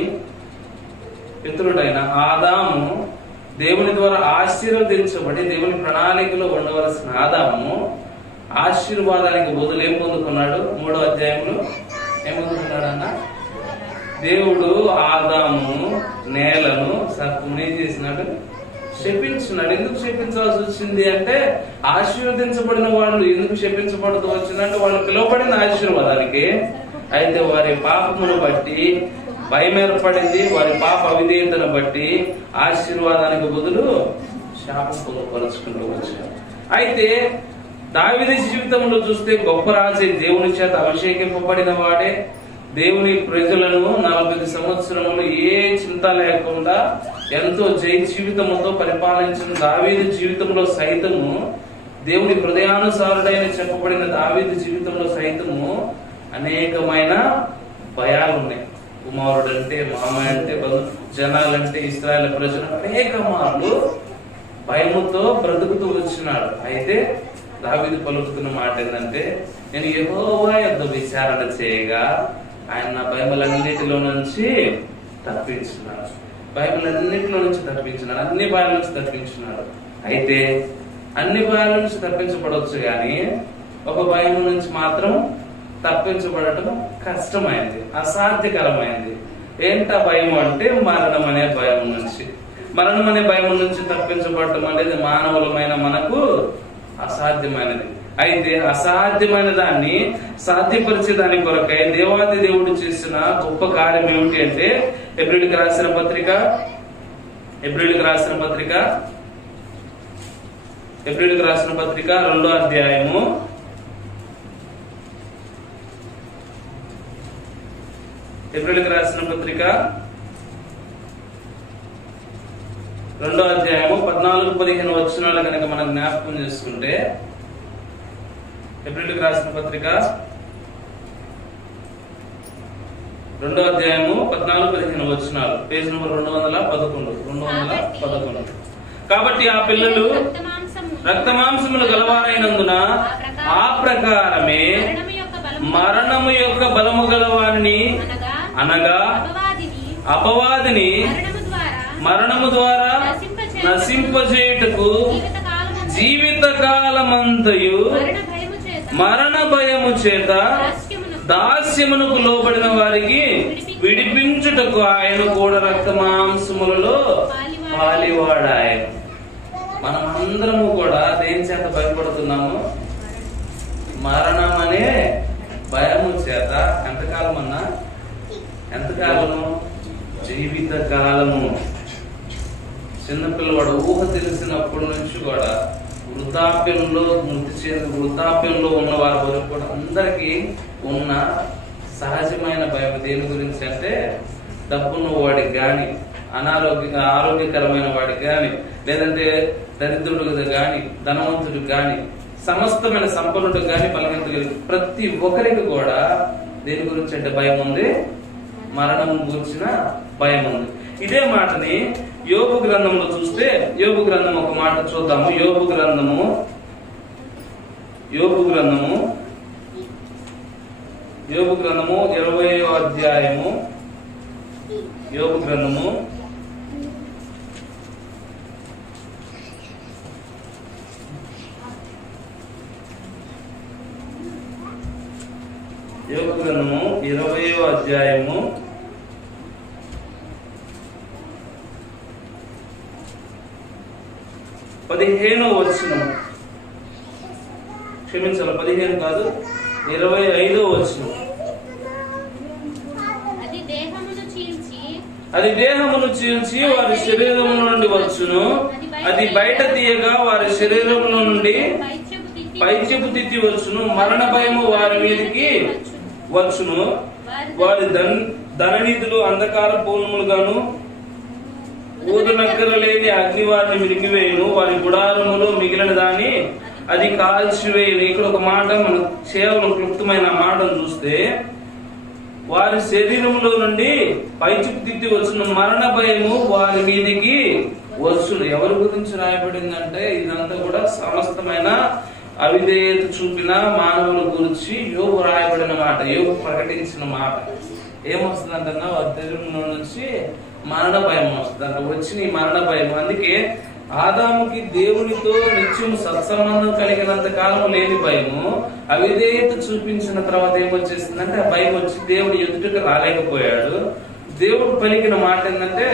పితరుడైన ఆదాము దేవుని ద్వారా ఆశీర్వదించబడి దేవుని ప్రణాళికలో ఉండవలసిన ఆదాము ఆశీర్వాదానికి బదులు ఏం పొందుకున్నాడు? 3వ అధ్యాయంలో ఏం పొందుకున్నాడు అన్న? దేవుడు ఆదాము నేలను సర్పమును ఏం చేసినాడు? శపించున్నాడు. ఎందుకు శపించాల్సి వచ్చింది అంటే ఆశీర్వదించబడిన వాళ్ళు ఎందుకు శపించబడుతూ వచ్చిందంటే వాళ్ళు పిలువబడిన ఆశీర్వాదానికి. అయితే వారి పాపమును బట్టి భయం ఏర్పడింది, వారి పాప అవిధేయతను బట్టి ఆశీర్వాదానికి బదులు శాపం పొందుపరుచుకుంటూ వచ్చారు. అయితే దావీదు జీవితంలో చూస్తే గొప్ప రాజే, దేవుని చేత అభిషేకింపబడిన వాడే, దేవుని ప్రజలను 40 సంవత్సరములు ఏ చింత లేకుండా ఎంతో జై జీవితంతో పరిపాలించిన దావీదు జీవితంలో సైతము, దేవుని హృదయానుసారుడైన చెప్పబడిన దావీదు జీవితంలో సైతము అనేకమైన భయాలు ఉన్నాయి. కుమారుడు అంటే, మామయ్య అంటే, జనాలంటే, ఇశ్రాయేలు ప్రజలు అనేక మార్లు భయముతో బ్రతుకుతూ వచ్చినాడు. అయితే దావీదు పలుకుతున్న మాట ఏంటంటే, నేను యెహోవా యొద్ద విచారణ చేయగా ఆయన నా భయములన్నిటిలో నుంచి తప్పించినాడు. భయములన్నిటిలో నుంచి తప్పించినాడు, అన్ని భయాల నుంచి తప్పించినాడు. అయితే అన్ని భయాల నుంచి తప్పించబడవచ్చు కానీ ఒక భయం నుంచి మాత్రం తప్పించబడటం కష్టమైంది, అసాధ్యకరమైంది. ఏంటా భయం అంటే మరణం అనే భయం నుంచి. మరణం అనే భయం నుంచి తప్పించబడటం అనేది మానవులమైన మనకు అసాధ్యమైనది. అయితే అసాధ్యమైన దాన్ని సాధ్యపరిచే దాని కొరకై దేవాది దేవుడు చేసిన గొప్ప కార్యం ఏమిటి అంటే హెబ్రీయులకు రాసిన పత్రిక 2వ అధ్యాయము 14-15 వచనాలు కనుక మనం జ్ఞాపకం చేసుకుంటే, హెబ్రీయులకు రాసిన పత్రిక 2వ అధ్యాయము 14-15 వచనాలు, పేజ్ నెంబర్ 211. కాబట్టి ఆ పిల్లలు రక్తమాంసములు గలవారైనందున ఆ ప్రకారమే మరణము యొక్క బలము గలవారిని అనగా అపవాదిని మరణము ద్వారా నశింపజేయుటకు జీవిత కాలమంతయు మరణ భయము చేత దాస్యమునకు లోబడిన వారికి విడిపించుటకు ఆయన కూడా రక్తమాంసములలో పాలివాడాయను. మనం అందరము కూడా దేని చేత భయపడుతున్నాము? మరణం అనే భయము చేత. ఎంతకాలం అన్నా? ఎంతకాలము? జీవిత కాలము. చిన్నపిల్లవాడు ఊహ తెలిసినప్పటి నుంచి కూడా వృద్ధాప్యంలో వృద్ధాప్యంలో ఉన్న వారి వరకు కూడా అందరికీ ఉన్న సహజమైన భయం దేని గురించి అంటే డబ్బున్న వాడికి గాని, ఆరోగ్యకరమైన వాడికి గాని, లేదంటే దరిద్రుడికి గాని, ధనవంతుడికి గాని, సమస్తమైన సంపన్నుడికి గాని, బలవంతుడికి, ప్రతి ఒక్కరికి కూడా దేని గురించి అంటే భయం ఉంది? మరణం గూర్చిన భయం ఉంది. ఇదే మాటని యోబు గ్రంథంలో చూస్తే, యోబు గ్రంథం ఒక మాట చూద్దాము. యోబు గ్రంథము 20వ అధ్యాయము, యోబు గ్రంథము 20వ అధ్యాయము 15వ వచనం, క్షమించాలి 15 కాదు 25వ వచనం. అది దేహమును చీల్చి వారి శరీరము నుండి వచ్చును, అది బయట తీయగా వారి శరీరముల నుండి పైచెపు తిత్తి వచ్చును, మరణ భయము వారి మీదకి వచ్చును, వారి ధననిధులు అంధకార పూర్ణములుగాను ఊదనక్కర లేని అగ్ని వారిని మిరిగివేయును, వారి గుడారములో మిగిలిన దాన్ని అది కాల్చివేయును. ఇక్కడ ఒక మాట మనం కేవలం క్లుప్తమైన మాటను చూస్తే, వారి శరీరంలో నుండి పైచుకు తిత్తి వచ్చును, మరణ భయము వారి మీదికి వచ్చును. ఎవరి గురించి రాయబడిందంటే ఇదంతా కూడా సమస్తమైన అవిధేయత చూపిన మానవుల గురించి యోబు రాయబడిన మాట, యోబు ప్రకటించిన మాట. ఏమొస్తుందంటన్నా వారి శరీరంలో నుంచి మరణ భయం వస్తుంది అంటే వచ్చిన ఈ మరణ భయం. అందుకే ఆదాముకి దేవునితో నిత్యం సత్సంబంధం కలిగినంత కాలం లేని భయము అవిధేయత చూపించిన తర్వాత ఏమొచ్చేసిందంటే ఆ భయం వచ్చి దేవుడు ఎదుటికి రాలేకపోయాడు. దేవుడు పలికిన మాట ఏంటంటే,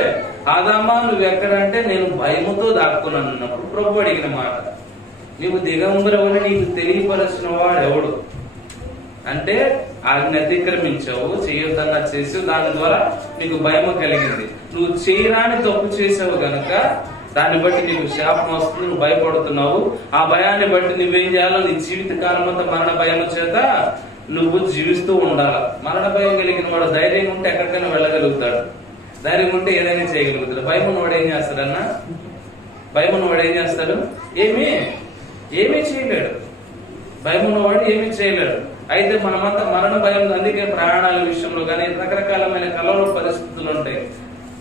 ఆదామా నువ్వు ఎక్కడంటే నేను భయముతో దాక్కున్నాను అన్నప్పుడు ప్రభు అడిగిన మాట, నీవు దిగంబరమని నీకు తెలియపరచిన వాడు ఎవడు అంటే ఆజ్ఞ అతిక్రమించావు, చేయొద్దన్నా చేసావు, దాని ద్వారా నీకు భయము కలిగింది. నువ్వు చేయరాని తప్పు చేసావు గనక దాన్ని బట్టి నీకు శాపం వస్తుంది, నువ్వు భయపడుతున్నావు. ఆ భయాన్ని బట్టి నువ్వేం చేయాలో నీ జీవిత కాలం అంతా మరణ భయం చేత నువ్వు జీవిస్తూ ఉండాలి. మరణ భయం కలిగిన వాడు ధైర్యం ఉంటే ఎక్కడికైనా వెళ్ళగలుగుతాడు, ధైర్యం ఉంటే ఏదైనా చేయగలుగుతాడు. భయం ఉన్నవాడు ఏం చేస్తాడన్నా? భయం ఉన్నవాడు ఏం చేస్తాడు? ఏమీ చేయలేడు. భయం ఉన్నవాడు ఏమీ చేయలేడు. అయితే మనమంతా మరణ భయం, అందుకే ప్రయాణాల విషయంలో కానీ రకరకాలమైన కలవర పరిస్థితులు ఉంటాయి,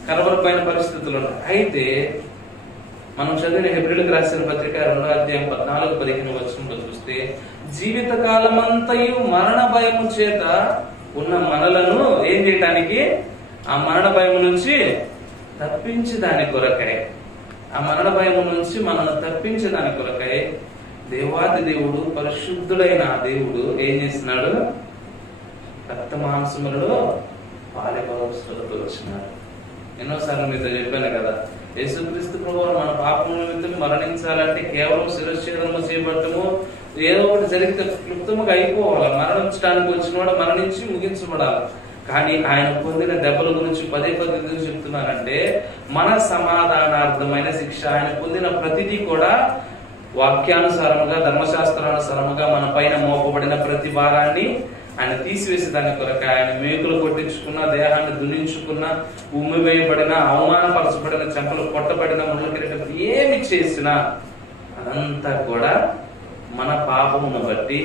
కలవరపైన పరిస్థితులు ఉంటాయి. అయితే మనం చదివిన హెబ్రీయులకు రాసిన పత్రిక 2వ అధ్యాయం 14-15 వచనంలో చూస్తే, జీవిత కాలమంతయు మరణ భయము చేత ఉన్న మనలను ఏం చేయటానికి, ఆ మరణ భయం నుంచి తప్పించి దాని కొరకై, ఆ మరణ భయం నుంచి మనల్ని తప్పించి దాని కొరకై దేవాది దేవుడు, పరిశుద్ధుడైన ఆ దేవుడు ఏం చేస్తున్నాడు? రక్త మాంసములలో పాలిభాగస్తులతో వచ్చినాడు. ఎన్నోసార్లు మీతో చెప్పాను కదా, యేసుక్రీస్తు ప్రభువు మన పాపముల నిమిత్తం మరణించాలంటే కేవలం శిరశ్ఛేదము చేయబడటము ఏదో ఒకటి జరిగితే క్లుప్తముగా అయిపోవాలి. మరణించడానికి వచ్చినవాడు మరణించి ముగించబడాలి. కానీ ఆయన పొందిన దెబ్బల గురించి పదే ఎందుకు చెప్తున్నానంటే, మన సమాధానార్థమైన శిక్ష, ఆయన పొందిన ప్రతిదీ కూడా వాక్యానుసారముగా, ధర్మశాస్త్రానుసారముగా మన పైన మోపబడిన ప్రతి భారాన్ని ఆయన తీసివేసి దాని కొరకు ఆయన మేకులు కొట్టించుకున్న, దేహాన్ని దున్నించుకున్న, ఉమ్మి వేయబడిన, అవమానపరచబడిన, చెంపలు కొట్టబడిన, ముళ్ళ కిరీటం ఏమి చేసినా అదంతా కూడా మన పాపమును బట్టి,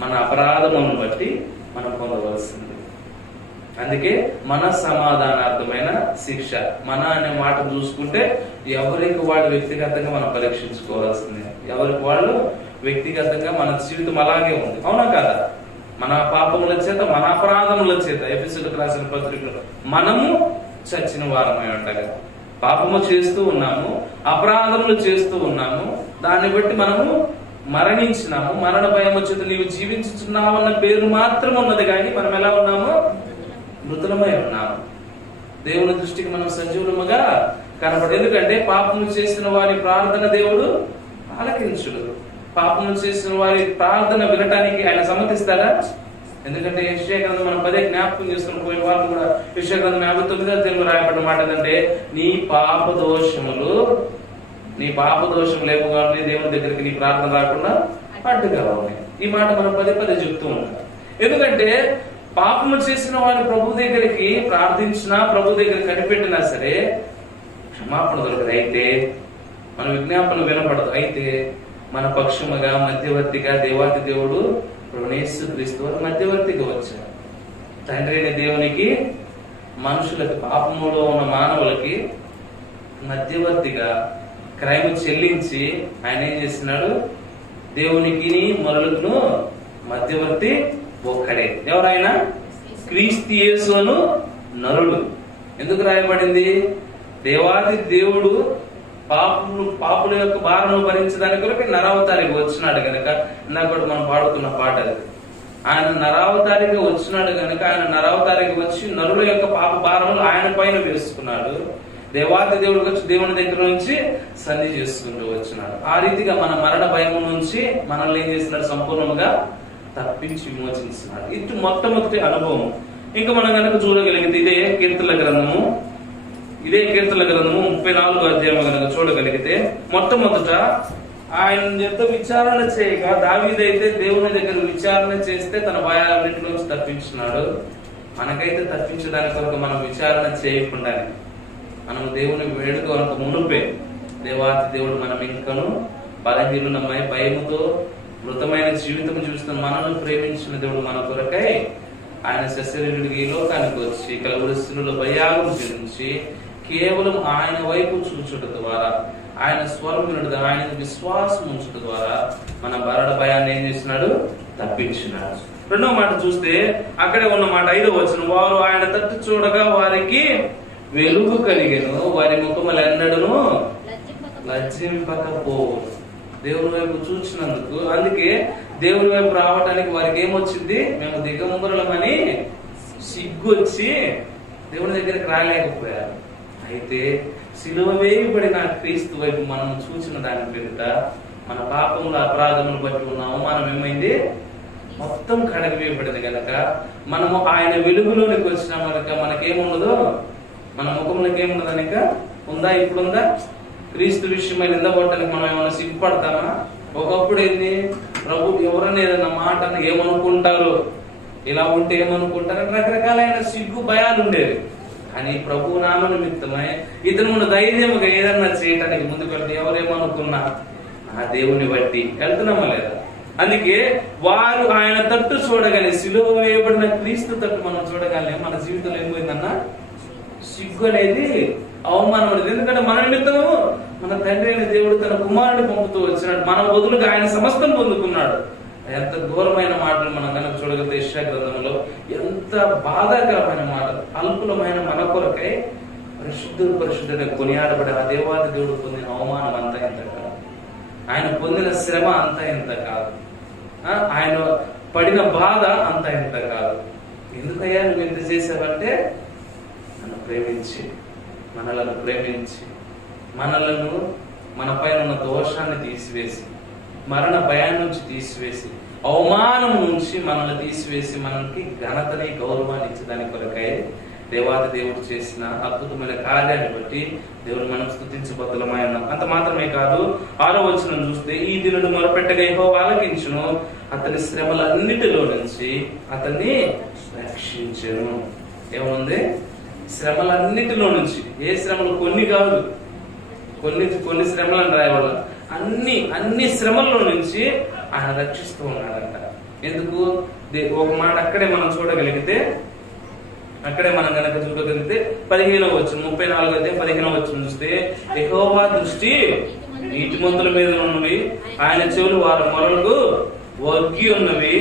మన అపరాధమును బట్టి మనం పొందవలసింది. అందుకే మన సమాధానార్థమైన శిక్ష. మన అనే మాట చూసుకుంటే ఎవరికి వాళ్ళు వ్యక్తిగతంగా మనం పరీక్షించుకోవాల్సిందే. ఎవరికి వాళ్ళు వ్యక్తిగతంగా మన జీవితం అలాగే ఉంది, అవునా కదా? మన పాపముల చేత, మన అపరాధముల చేత, ఎఫెసీయులకు రాసిన పత్రికలో మనము చచ్చిన వారమై ఉండగా పాపము చేస్తూ ఉన్నాము, అపరాధములు చేస్తూ ఉన్నాము, దాన్ని బట్టి మనము మరణించినాము. మరణ భయం వచ్చేది, నీవు జీవించుచున్నావు అన్న పేరు మాత్రం ఉన్నది కానీ మనం ఎలా ఉన్నాము? మృతులమై ఉన్నాము. దేవుని దృష్టికి మనం సజీవులముగా కనపడు. ఎందుకంటే పాపము చేసిన వారి ప్రార్థన దేవుడు ఆలకించుడు. పాపము చేసిన వారి ప్రార్థన వినటానికి ఆయన సమ్మతిస్తాడా? ఎందుకంటే యెషయా గ్రంథం మనం పదే జ్ఞాపకం చేసుకుని పోయిన వాళ్ళు కూడా యెషయా గ్రంథం 59వ తెలుగు రాయబడిన మాట ఏంటంటే, నీ పాప దోషములు ఏమో కానీ దేవుని దగ్గరికి నీ ప్రార్థన రాకుండా అడ్డుగా ఉన్నాయి. ఈ మాట మనం పదే చెప్తూ ఉంటాం. ఎందుకంటే పాపము చేసిన వారు ప్రభు దగ్గరికి ప్రార్థించినా, ప్రభు దగ్గర కనిపెట్టినా సరే క్షమాపణ దొరకదు. అయితే మన విజ్ఞాపన వినపడదు. అయితే మన పక్షముగా మధ్యవర్తిగా దేవాతి దేవుడు యేసుక్రీస్తు వారు మధ్యవర్తిగా వచ్చారు. తండ్రి అయిన దేవునికి మనుషులకి, పాపములో ఉన్న మానవులకి మధ్యవర్తిగా క్రైమ్ చెల్లించి ఆయన ఏం చేస్తున్నాడు? దేవునికి మనులకును మధ్యవర్తి ఒక్కడే. ఎవరైనా? క్రీస్తు యేసు అను నరుడు. ఎందుకు రాయబడింది? దేవాది దేవుడు పాపుల యొక్క భారను భరించడానికి కొరకు నరావతారికి వచ్చినాడు కనుక, ఇందాక కూడా మనం పాడుతున్న పాట అది. ఆయన నరావతారికి వచ్చినాడు కనుక ఆయన నరావతారికి వచ్చి నరుల యొక్క పాప భారములు ఆయన పైన వేసుకున్నాడు. దేవాది దేవుడికి వచ్చి దేవుని దగ్గర నుంచి సన్ని చేసుకుంటూ వచ్చినాడు. ఆ రీతిగా మన మరణ భయం నుంచి మనల్ని ఏం చేస్తున్నాడు? సంపూర్ణంగా తప్పించి విమోచించినాడు. ఇది మొట్టమొదటి అనుభవం. ఇంకా మనం కనుక చూడగలిగితే ఇదే కీర్తనల గ్రంథము 34వ అధ్యాయం కనుక చూడగలిగితే, మొట్టమొదట ఆయన ఎంత విచారణ చేయగా, దావీదైతే దేవుని దగ్గర విచారణ చేస్తే తన భయాలన్నింటి నుంచి తప్పించినాడు. మనకైతే తప్పించడానికి కొరకు మనం విచారణ చేయకుండానే మనం దేవుని వేడుకోవడానికి మునుపే దేవాతి దేవుడు మనం ఇంకను బలహీనులమై భయముతో మృతమైన జీవితం చూస్తున్న మనల్ని ప్రేమించిన దేవుడు మన కొరకై ఆయన శరీరుడికి ఈ లోకానికి వచ్చి కలువరిస్తున్న భయాలు చెల్లించి కేవలం ఆయన వైపు చూచుట ద్వారా, ఆయన స్వరం వినుట, ఆయన విశ్వాసం ఉంచుట ద్వారా మన మరణ భయాన్ని ఏం చేస్తున్నాడు? తప్పించినాడు. రెండవ మాట చూస్తే అక్కడే ఉన్న మాట 5వ వచనం, వారు ఆయన తట్టు చూడగా వారికి వెలుగు కలిగెను, వారి ముఖములు ఎన్నడను లజ్జింపకపోవు. దేవుని వైపు చూసినందుకు, అందుకే దేవుని వైపు రావటానికి వారికి ఏమొచ్చింది? మేము దిగంబరులమని సిగ్గు వచ్చి దేవుని దగ్గరికి రాలేకపోయారు. అయితే సిలువ వేయబడిన క్రీస్తు వైపు మనం చూసిన దాని పేరిట మన పాపముల అపరాధములు బట్టి ఉన్న అవమానం ఏమైంది? మొత్తం కడగవేయబడింది కనుక మనము ఆయన వెలుగులోనికి వచ్చిన కనుక మనకేముండదు? మన ముఖంలోకి ఏమున్నదని ఇంకా ఉందా? ఇప్పుడుందా? క్రీస్తు విషయమై నిందపడటానికి మనం ఏమైనా సిగ్గుపడతామా? ఒకప్పుడు ఏంది? ప్రభు ఎవరన్నా ఏదన్నా మాట ఏమనుకుంటారు, ఇలా ఉంటే ఏమనుకుంటారు, రకరకాలైన సిగ్గు భయాలు ఉండేవి. కానీ ప్రభు నామ నిమిత్తమై ఇతను ధైర్యముగా ఏదన్నా చేయటానికి ముందుకు వెళ్తే ఎవరేమనుకున్నా ఆ దేవుని బట్టి వెళ్తున్నామా లేదా? అందుకే వారు ఆయన తట్టు చూడగానే, సిలువ వేయబడిన క్రీస్తు తట్టు మనం చూడగానే మన జీవితంలో ఏమైందన్నా? సిగ్గు అనేది అవమానం అనేది. ఎందుకంటే మన నిమిత్తము మన తండ్రి అయిన దేవుడు తన కుమారుడిని పంపుతూ వచ్చినాడు. మన బదులుగా ఆయన సమస్తం పొందుకున్నాడు. ఎంత ఘోరమైన మాటలు మనం కనుక చూడగలిగితే యెషయా గ్రంథంలో ఎంత బాధాకరమైన మాటలు. అల్పులమైన మన కొరకై పరిశుద్ధుడు కొనియాడబడి ఆ దేవాది దేవుడు పొందిన అవమానం అంతా ఇంత కాదు, ఆయన పొందిన శ్రమ అంతా ఇంత కాదు, ఆయన పడిన బాధ అంతా ఇంత కాదు. ఎందుకయ్యా నువ్వు ఇంత చేసావంటే, నన్ను ప్రేమించి మనలను ప్రేమించి మనలను మన పైన ఉన్న దోషాన్ని తీసివేసి, మరణ భయాన్ని నుంచి తీసివేసి, అవమానం నుంచి మనల్ని తీసివేసి మనకి ఘనతని గౌరవాన్ని ఇచ్చేదాని కొరకై దేవాది దేవుడు చేసిన అద్భుతమైన కార్యాన్ని బట్టి దేవుడు మనం స్తుతించబద్దలమై ఉన్నాం. అంత మాత్రమే కాదు, 6వ వచనం చూస్తే, ఈ దినుడు మొరపెట్టగా యెహోవా ఆలకించును, అతని శ్రమలన్నిటిలో నుంచి అతన్ని రక్షించెను. ఏముంది? శ్రమలన్నిటిలో నుంచి. ఏ శ్రమలు? కొన్ని కాదు, కొన్ని శ్రమలను రాయవాళ్ళ అన్ని శ్రమల్లో నుంచి ఆయన రక్షిస్తూ ఉన్నాడంట. ఎందుకు? ఒక మాట అక్కడే మనం చూడగలిగితే, అక్కడే మనం కనుక చూడగలిగితే 15వ వచనం 34 అయితే 15వ వచనం చూస్తే, యెహోవా దృష్టి నీతిమంతుల మీద ఉన్నవి, ఆయన చెవులు వారి మొరలకు ఒగ్గి ఉన్నవి.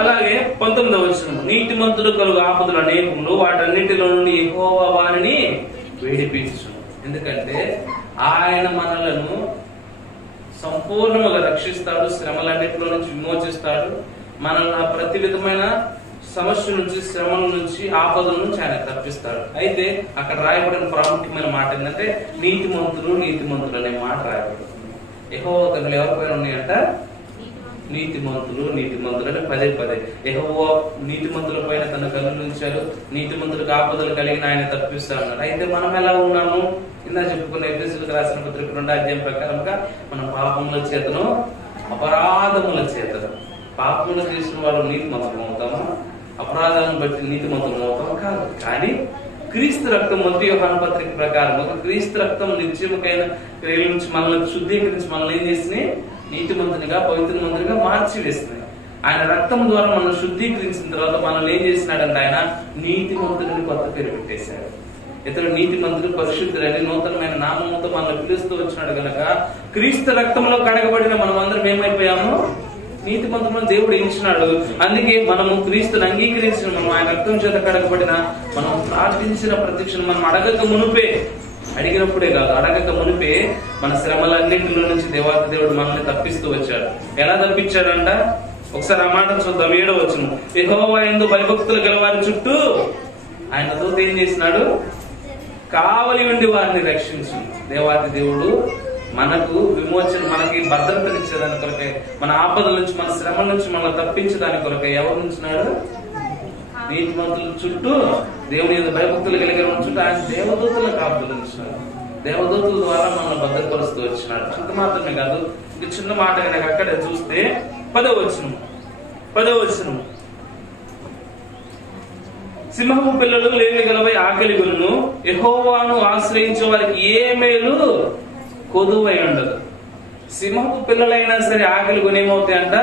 అలాగే 19వ వచనం, నీతిమంతుడు కలుగు ఆపదలు అనేకములు, వాటన్నిటిలో నుండి యెహోవా వారిని వేడిపించును. ఎందుకంటే ఆయన మనలను సంపూర్ణంగా రక్షిస్తాడు, శ్రమలన్నిటిలో నుంచి విమోచిస్తాడు, మనల్ని ప్రతి విధమైన సమస్య నుంచి, శ్రమల నుంచి, ఆపదల నుంచి ఆయన తప్పిస్తాడు. అయితే అక్కడ రాయబడిన ప్రాముఖ్యమైన మాట ఏంటంటే నీతిమంతులు అనే మాట రాయబడుతుంది. యెహోవా కన్నులు ఎవరిపైన ఉన్నాయంట? నీతిమంతులు అని పదే యెహోవా నీతిమంతుల పైన తన కన్నులు ఉంచారు, నీతిమంతులకు ఆపదలు కలిగిన ఆయన తప్పిస్తా ఉన్నారు. అయితే మనం ఎలా ఉన్నాము? ఇందా చెప్పుకున్న ఎఫెసీయులకు రాసిన పత్రిక 2వ అధ్యాయం ప్రకారంగా మనం పాపముల చేతను, అపరాధముల చేతను, పాపములు చేసిన వాళ్ళు నీతిమంతులం అవుతామా? అపరాధాలను బట్టి నీతిమంతులం అవుతాం కాదు. కానీ క్రీస్తు రక్తం, మొదటి యోహాను పత్రిక ప్రకారం క్రీస్తు రక్తం నిత్యముకైన క్రియల నుంచి మనల్ని శుద్ధీకరించి మనల్ని ఏం చేసినాయి? నీతిమంతునిగా, పవిత్రమంతునిగా మార్చి వేసినాయి. ఆయన రక్తం ద్వారా మనం శుద్ధీకరించిన తర్వాత మనల్ని ఏం చేసినాడంటే ఆయన నీతిమంతుడిని కొత్త పేరు పెట్టేశాడు. ఇతడు నీతిమంతుడు పరిశుద్ధులని నూతనమైన నామముతో మనల్ని పిలుస్తూ వచ్చినాడు గనక క్రీస్తు రక్తంలో కడగబడిన మనం అందరం ఏమైపోయాము? నీతిమంతులను దేవుడు ఎంచినాడు. అందుకే మనము క్రీస్తుని అంగీకరించిన మనం ఆయన రక్తం చేత కడగబడిన మనం ప్రార్థించిన ప్రత్యక్షను మనం అడగక మునుపే, అడిగినప్పుడే కాదు అడగక మునిపే మన శ్రమలన్నింటిలో నుంచి దేవాతి దేవుడు మనల్ని తప్పిస్తూ వచ్చాడు. ఎలా తప్పించాడంట? ఒకసారి ఆ మాట చూద్దాం. 7వ వచనం. యెహోవా యందు భయభక్తులు గలవారి చుట్టూ ఆయన దూత ఏం చేసినాడు? కావలి ఉండి వారిని రక్షించు. దేవాతి దేవుడు మనకు విమోచన, మనకి భద్రతనిచ్చేదాని కొరకై, మన ఆపదల నుంచి మన శ్రమల నుంచి మనల్ని తప్పించడానికి కొరకై ఎవరు ఉంచినాడు? నీతిమంతుల చుట్టూ, దేవుని యందు భయభక్తులు కలిగిన చుట్టూ ఆయన దేవదూతల కాపుదలు ఉంచినాడు. దేవదూతల ద్వారా మనల్ని భద్రపరుస్తూ వచ్చినాడు. అంత మాత్రమే కాదు, ఇంక చిన్న మాట కనుక అక్కడే చూస్తే 10వ వచనం. సింహపు పిల్లలు లేవి గలవై ఆకలి గురును, యెహోవాను ఆశ్రయించే వారికి ఏ మేలు కొదువై ఉండదు. సింహపు పిల్లలైనా సరే ఆకలి కొని ఏమవుతాయంట?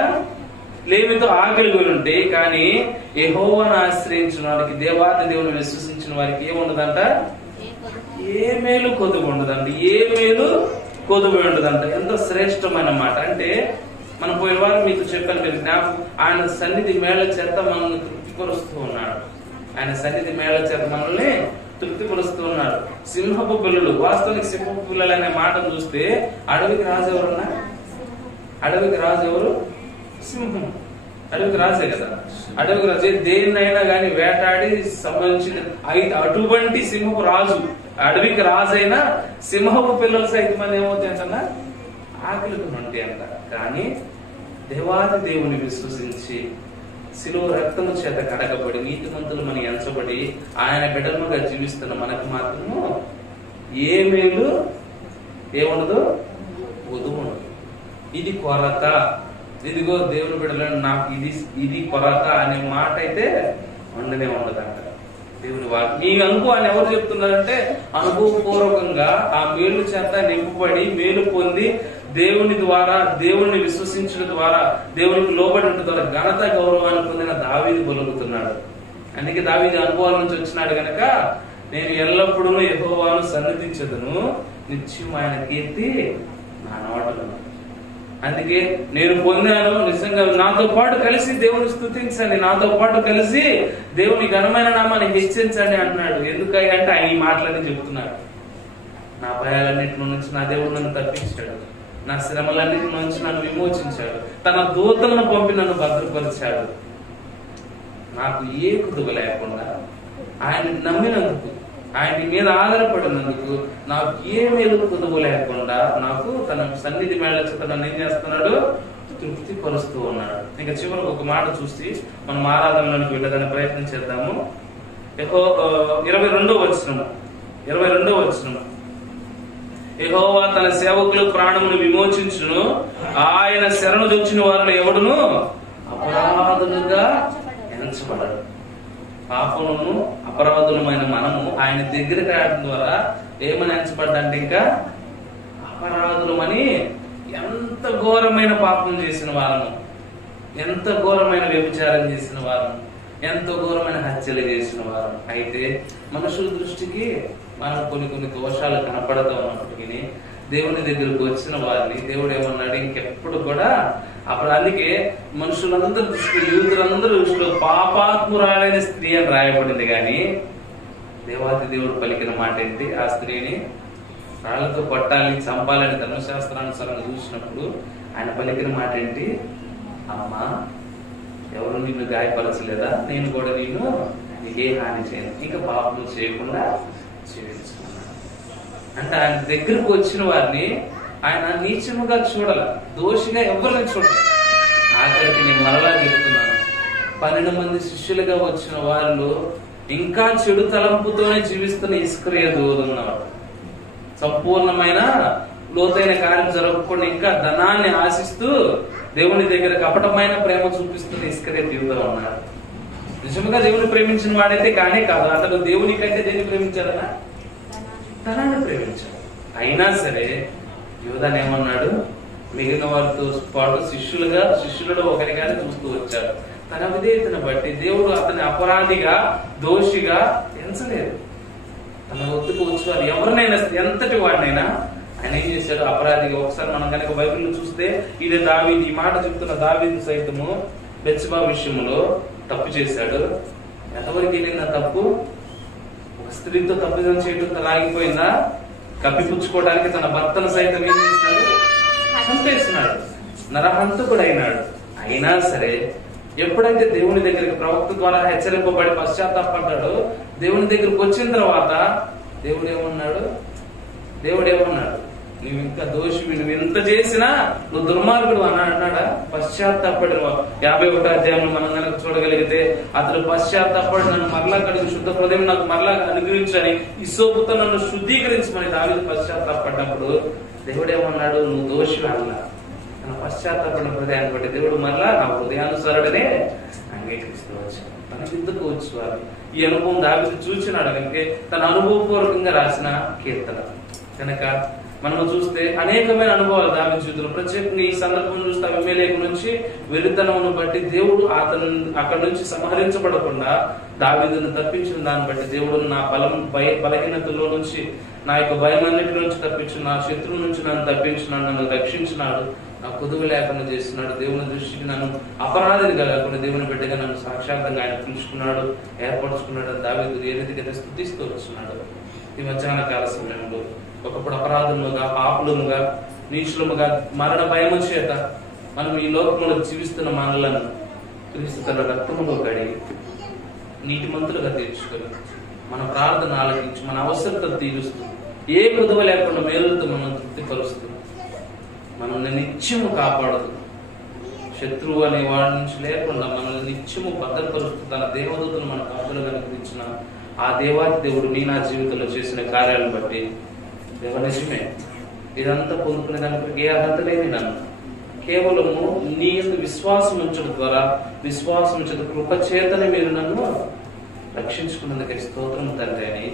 లేమితో ఆకలి కొని ఉంటే, కానీ యెహోవాను ఆశ్రయించిన వారికి, దేవాది దేవుని విశ్వసించిన వారికి ఏముండదంట? ఏ మేలు కొదువు ఉండదంట. ఏ మేలు కొదువు ఉండదంట. ఎంత శ్రేష్టమైన మాట అంటే, మనం పోయిన వారు మీకు చెప్పాను, మీరు ఆయన సన్నిధి మేళ చేత మనల్ని తృప్తిపరుస్తూ ఉన్నాడు. ఆయన సన్నిధి మేళ చేత మనల్ని తృప్తిపరుస్తూ ఉన్నాడు. సింహపు పిల్లలు, వాస్తవానికి సింహపు పిల్లలు అనే మాట చూస్తే అడవికి రాజు ఎవరున్నా? అడవికి రాజు ఎవరు? సింహం. అడవికి రాజే కదా. అడవికి రాజే దేన్నైనా గాని వేటాడి సంబంధించిన అటువంటి సింహపు రాజు, అడవికి రాజైనా సింహపు పిల్లలు సైతం ఏమవుతాయంటన్నా? ఆకలికి ఉంటాయి అంట. కానీ దేవాది దేవుని విశ్వసించి శిలువ రక్తము చేత కడగబడి నీతిమంతులు మనం ఎంచబడి ఆయన బిడ్డలుగా జీవిస్తున్న మనకు మాత్రము ఏ మేలు ఏముండదు? వధువు ఉండదు. ఇది కొరత. ఇదిగో దేవుని బిడ్డలను నాకు ఇది కొరత అనే మాట అయితే ఉండనే ఉండదంట. దేవుని వాక్యం మీ అనుభవాన్ని ఎవరు చెప్తున్నారంటే, అనుభవపూర్వకంగా ఆ మేలు చేత నింపబడి మేలు పొంది దేవుని ద్వారా, దేవుణ్ణి విశ్వసించడం ద్వారా, దేవునికి లోబడి ఉండడం ద్వారా ఘనత గౌరవాన్ని పొందిన దావీదు పలుకుతున్నాడు. అందుకే దావీదు అనుభవాల నుంచి వచ్చినాడు గనక, నేను ఎల్లప్పుడూ యెహోవాను సన్నిధించదును, నిత్యం ఆయన కీర్తి నా నోటలో. అందుకే నేను పొందాను, నిజంగా నాతో పాటు కలిసి దేవుని స్తుతించండి, నాతో పాటు కలిసి దేవుని ఘనమైన నామాన్ని హెచ్చించండి అంటున్నాడు. ఎందుకంటే ఆయన ఈ మాటలని చెప్తున్నాడు. నా భయాలన్నింటి నుంచి నా దేవుడు నన్ను తప్పించాడు, నా శ్రమలన్నింటి నుంచి నన్ను విమోచించాడు, తన దూతలను పంపి నన్ను భద్రపరిచాడు. నాకు ఏ కుదువ లేకుండా ఆయన నమ్మినందుకు, ఆయన మీద ఆధారపడినందుకు నాకు ఏ మేలు కుదువ లేకుండా నాకు తన సన్నిధి మేళ చేత నన్ను ఏం చేస్తున్నాడు? తృప్తి పరుస్తూ ఉన్నాడు. ఇంకా చివరికి ఒక మాట చూసి మనం ఆరాధనలోనికి వెళ్ళడానికి ప్రయత్నం చేద్దాము. 22వ వచనం. యెహోవా తన సేవకులు ప్రాణమును విమోచించును, ఆయన శరణు దొచ్చిన వారిని ఎవడును అపరాధులుగా ఎంచబడడు. పాపమును అపరాధులమైన మనము ఆయన దగ్గరికి రావడం ద్వారా ఏమని ఎంచబడ్డంటే, ఇంకా అపరాధులమని. ఎంత ఘోరమైన పాపం చేసిన వారము, ఎంత ఘోరమైన వ్యభిచారం చేసిన వారము, ఎంతో ఘోరమైన హత్యలు చేసిన వారు. అయితే మనుషుల దృష్టికి మనం కొన్ని దోషాలు కనపడతా ఉన్నప్పటికీ దేవుని దగ్గరకు వచ్చిన వారిని దేవుడు ఏమన్నాడు? ఇంకెప్పుడు కూడా అప్పుడు. అందుకే మనుషులందరూ దృష్టిలో, యూదులందరూ దృష్టిలో పాపాత్మురాలైన స్త్రీ అని రాయబడింది. కానీ దేవాతి దేవుడు పలికిన మాట ఏంటి? ఆ స్త్రీని రాళ్లతో కొట్టాలి, చంపాలని ధర్మశాస్త్రానుసారంగా చూసినప్పుడు ఆయన పలికిన మాట ఏంటి? అమ్మా, ఎవరు నిన్ను గాయపరచలేదా? నేను కూడా నిన్ను ఏ హాని చేయను, ఇంకా పాపం చేయకుండా జీవించుకున్నాను అంటే. ఆయన దగ్గరకు వచ్చిన వారిని ఆయన నీచముగా చూడాల, దోషిగా ఎవరిని చూడాలి. ఆఖరికి నేను మరలా చెప్తున్నాను, 12 మంది శిష్యులుగా వచ్చిన వాళ్ళు ఇంకా చెడు తలంపుతోనే జీవిస్తున్న ఇస్కరియా దూరున్నవాడు. సంపూర్ణమైన లోతైన కార్యం జరగకుండా ఇంకా ధనాన్ని ఆశిస్తూ దేవుని దగ్గర కపటమైన ప్రేమ చూపిస్తున్న ఇస్కరియా తీరుతూ ఉన్నాడు. నిజంగా దేవుని ప్రేమించిన వాడైతే కానే కాదు. అతడు దేవుని కంటే దేన్ని ప్రేమించాడనా? ధనాన్ని ప్రేమించాడు. అయినా సరే యూదాను ఏమన్నాడు? మిగిలిన వారితో పాటు శిష్యులలో ఒకరిగానే చూస్తూ వచ్చాడు. తన విధేయతను బట్టి దేవుడు అతని అపరాధిగా, దోషిగా ఎంచలేదు. తన వద్దకు వచ్చేవారు ఎవరినైనా ఎంతటి వాడినైనా ఆయన ఏం చేశాడు? అపరాధిగా. ఒకసారి మనం కనుక బైబిల్ చూస్తే ఇది దావీదు, ఈ మాట చెప్తున్న దావీదు సైతము బెత్షెబా విషయంలో తప్పు చేశాడు. ఎంతవరకు వెళ్ళిందా తప్పు? ఒక స్త్రీతో తప్పిదం చేయడంతో లాగిపోయిందా? కప్పిపుచ్చుకోవడానికి తన భర్తను సైతం ఏం చేసినాడు? చంపేసినాడు, నరహంతకుడు అయినాడు. అయినా సరే ఎప్పుడైతే దేవుని దగ్గరికి ప్రవక్త ద్వారా హెచ్చరింపబడి పశ్చాత్తాపడ్డాడో, దేవుని దగ్గరికి వచ్చిన తర్వాత దేవుడు ఏమన్నాడు? నువ్వు ఇంకా దోషివి, నువ్వు ఎంత చేసినా నువ్వు దుర్మార్గుడు అన్నాడా? పశ్చాత్తాపడిన 51వ అధ్యాయంలో మనం కనుక చూడగలిగితే, అతడు పశ్చాత్తాపడి నన్ను మరలా కడిగి శుద్ధ హృదయం నాకు మరలా అనుగ్రహించని ఇస్సోపుతో నన్ను శుద్ధీకరించమని దావీదు పశ్చాత్తాపడినప్పుడు దేవుడు ఏమన్నాడు? నువ్వు దోషివి అన్నా. తన పశ్చాత్తాపడిన హృదయాన్ని బట్టి దేవుడు మరలా నా హృదయానుసారుడనే అంగీకరిస్తూ వచ్చాడు. తన యుద్ధకు వచ్చేవారు. ఈ అనుభవం దావీదు చూచినాడు కనుక తన అనుభవపూర్వకంగా రాసిన కీర్తన. కనుక మనం చూస్తే అనేకమైన అనుభవాలు దావీదు జీవితంలో, ప్రత్యేకంగా ఈ సందర్భం చూస్తే అబీమెలెకు నుంచి వెరితనమును బట్టి దేవుడు అతను అక్కడి నుంచి సంహరించబడకుండా దావీదును తప్పించిన దాన్ని బట్టి దేవుడు నా బలహీనతలో నుంచి, నా యొక్క భయమన్నిటి నుంచి తప్పించిన, నా శత్రువు నుంచి నన్ను తప్పించినాడు, నన్ను రక్షించినాడు, నా కొదువు లేకుండా చేస్తున్నాడు. దేవుని దృష్టికి నన్ను అపరాధిగా కాకుండా దేవుని బిడ్డగా నన్ను సాక్షాత్తంగా ఆయన పిలుచుకున్నాడు, ఏర్పరచుకున్నాడు. దావీదు ఏ రీతిగా స్తుతిస్తూ వచ్చినాడు. ఈ మధ్యాహ్న కాల సమయంలో ఒకప్పుడు అపరాధముగా, పాపులముగా, నీచులముగా, మరణ భయము చేత మనం ఈ లోకంలో జీవిస్తున్న మనలను క్రీస్తు తన రక్తములో కడిగి నీతిమంతులుగా తీర్చుకొని మన ప్రార్థన ఆలకించి మన అవసరతలు తీరుస్తూ ఏ కొదువ లేకుండా మేలుతో మనం తృప్తిపరుస్తూ మనల్ని నిత్యము కాపాడుతూ, శత్రువు అనే వాడి నుంచి లేకుండా మనల్ని నిత్యము భద్రపరుస్తూ తన దేవదూతను మన కాపులుగా అనుగ్రహించిన ఆ దేవాది దేవుడు నా జీవితంలో చేసిన కార్యాలను బట్టి నిజమే. ఇదంతా పొందుకునే దానికి ఏ అర్హత లేని నన్ను కేవలము నీ యందు విశ్వాసం ఉంచడం ద్వారా, విశ్వాసం ఉంచడం కృపచేతనే మీరు నన్ను రక్షించుకున్నందుకు స్తోత్రం తండ్రి అని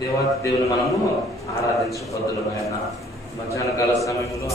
దేవాది దేవుని మనము ఆరాధించబద్దులమైన మధ్యాహ్న కాల సమయంలో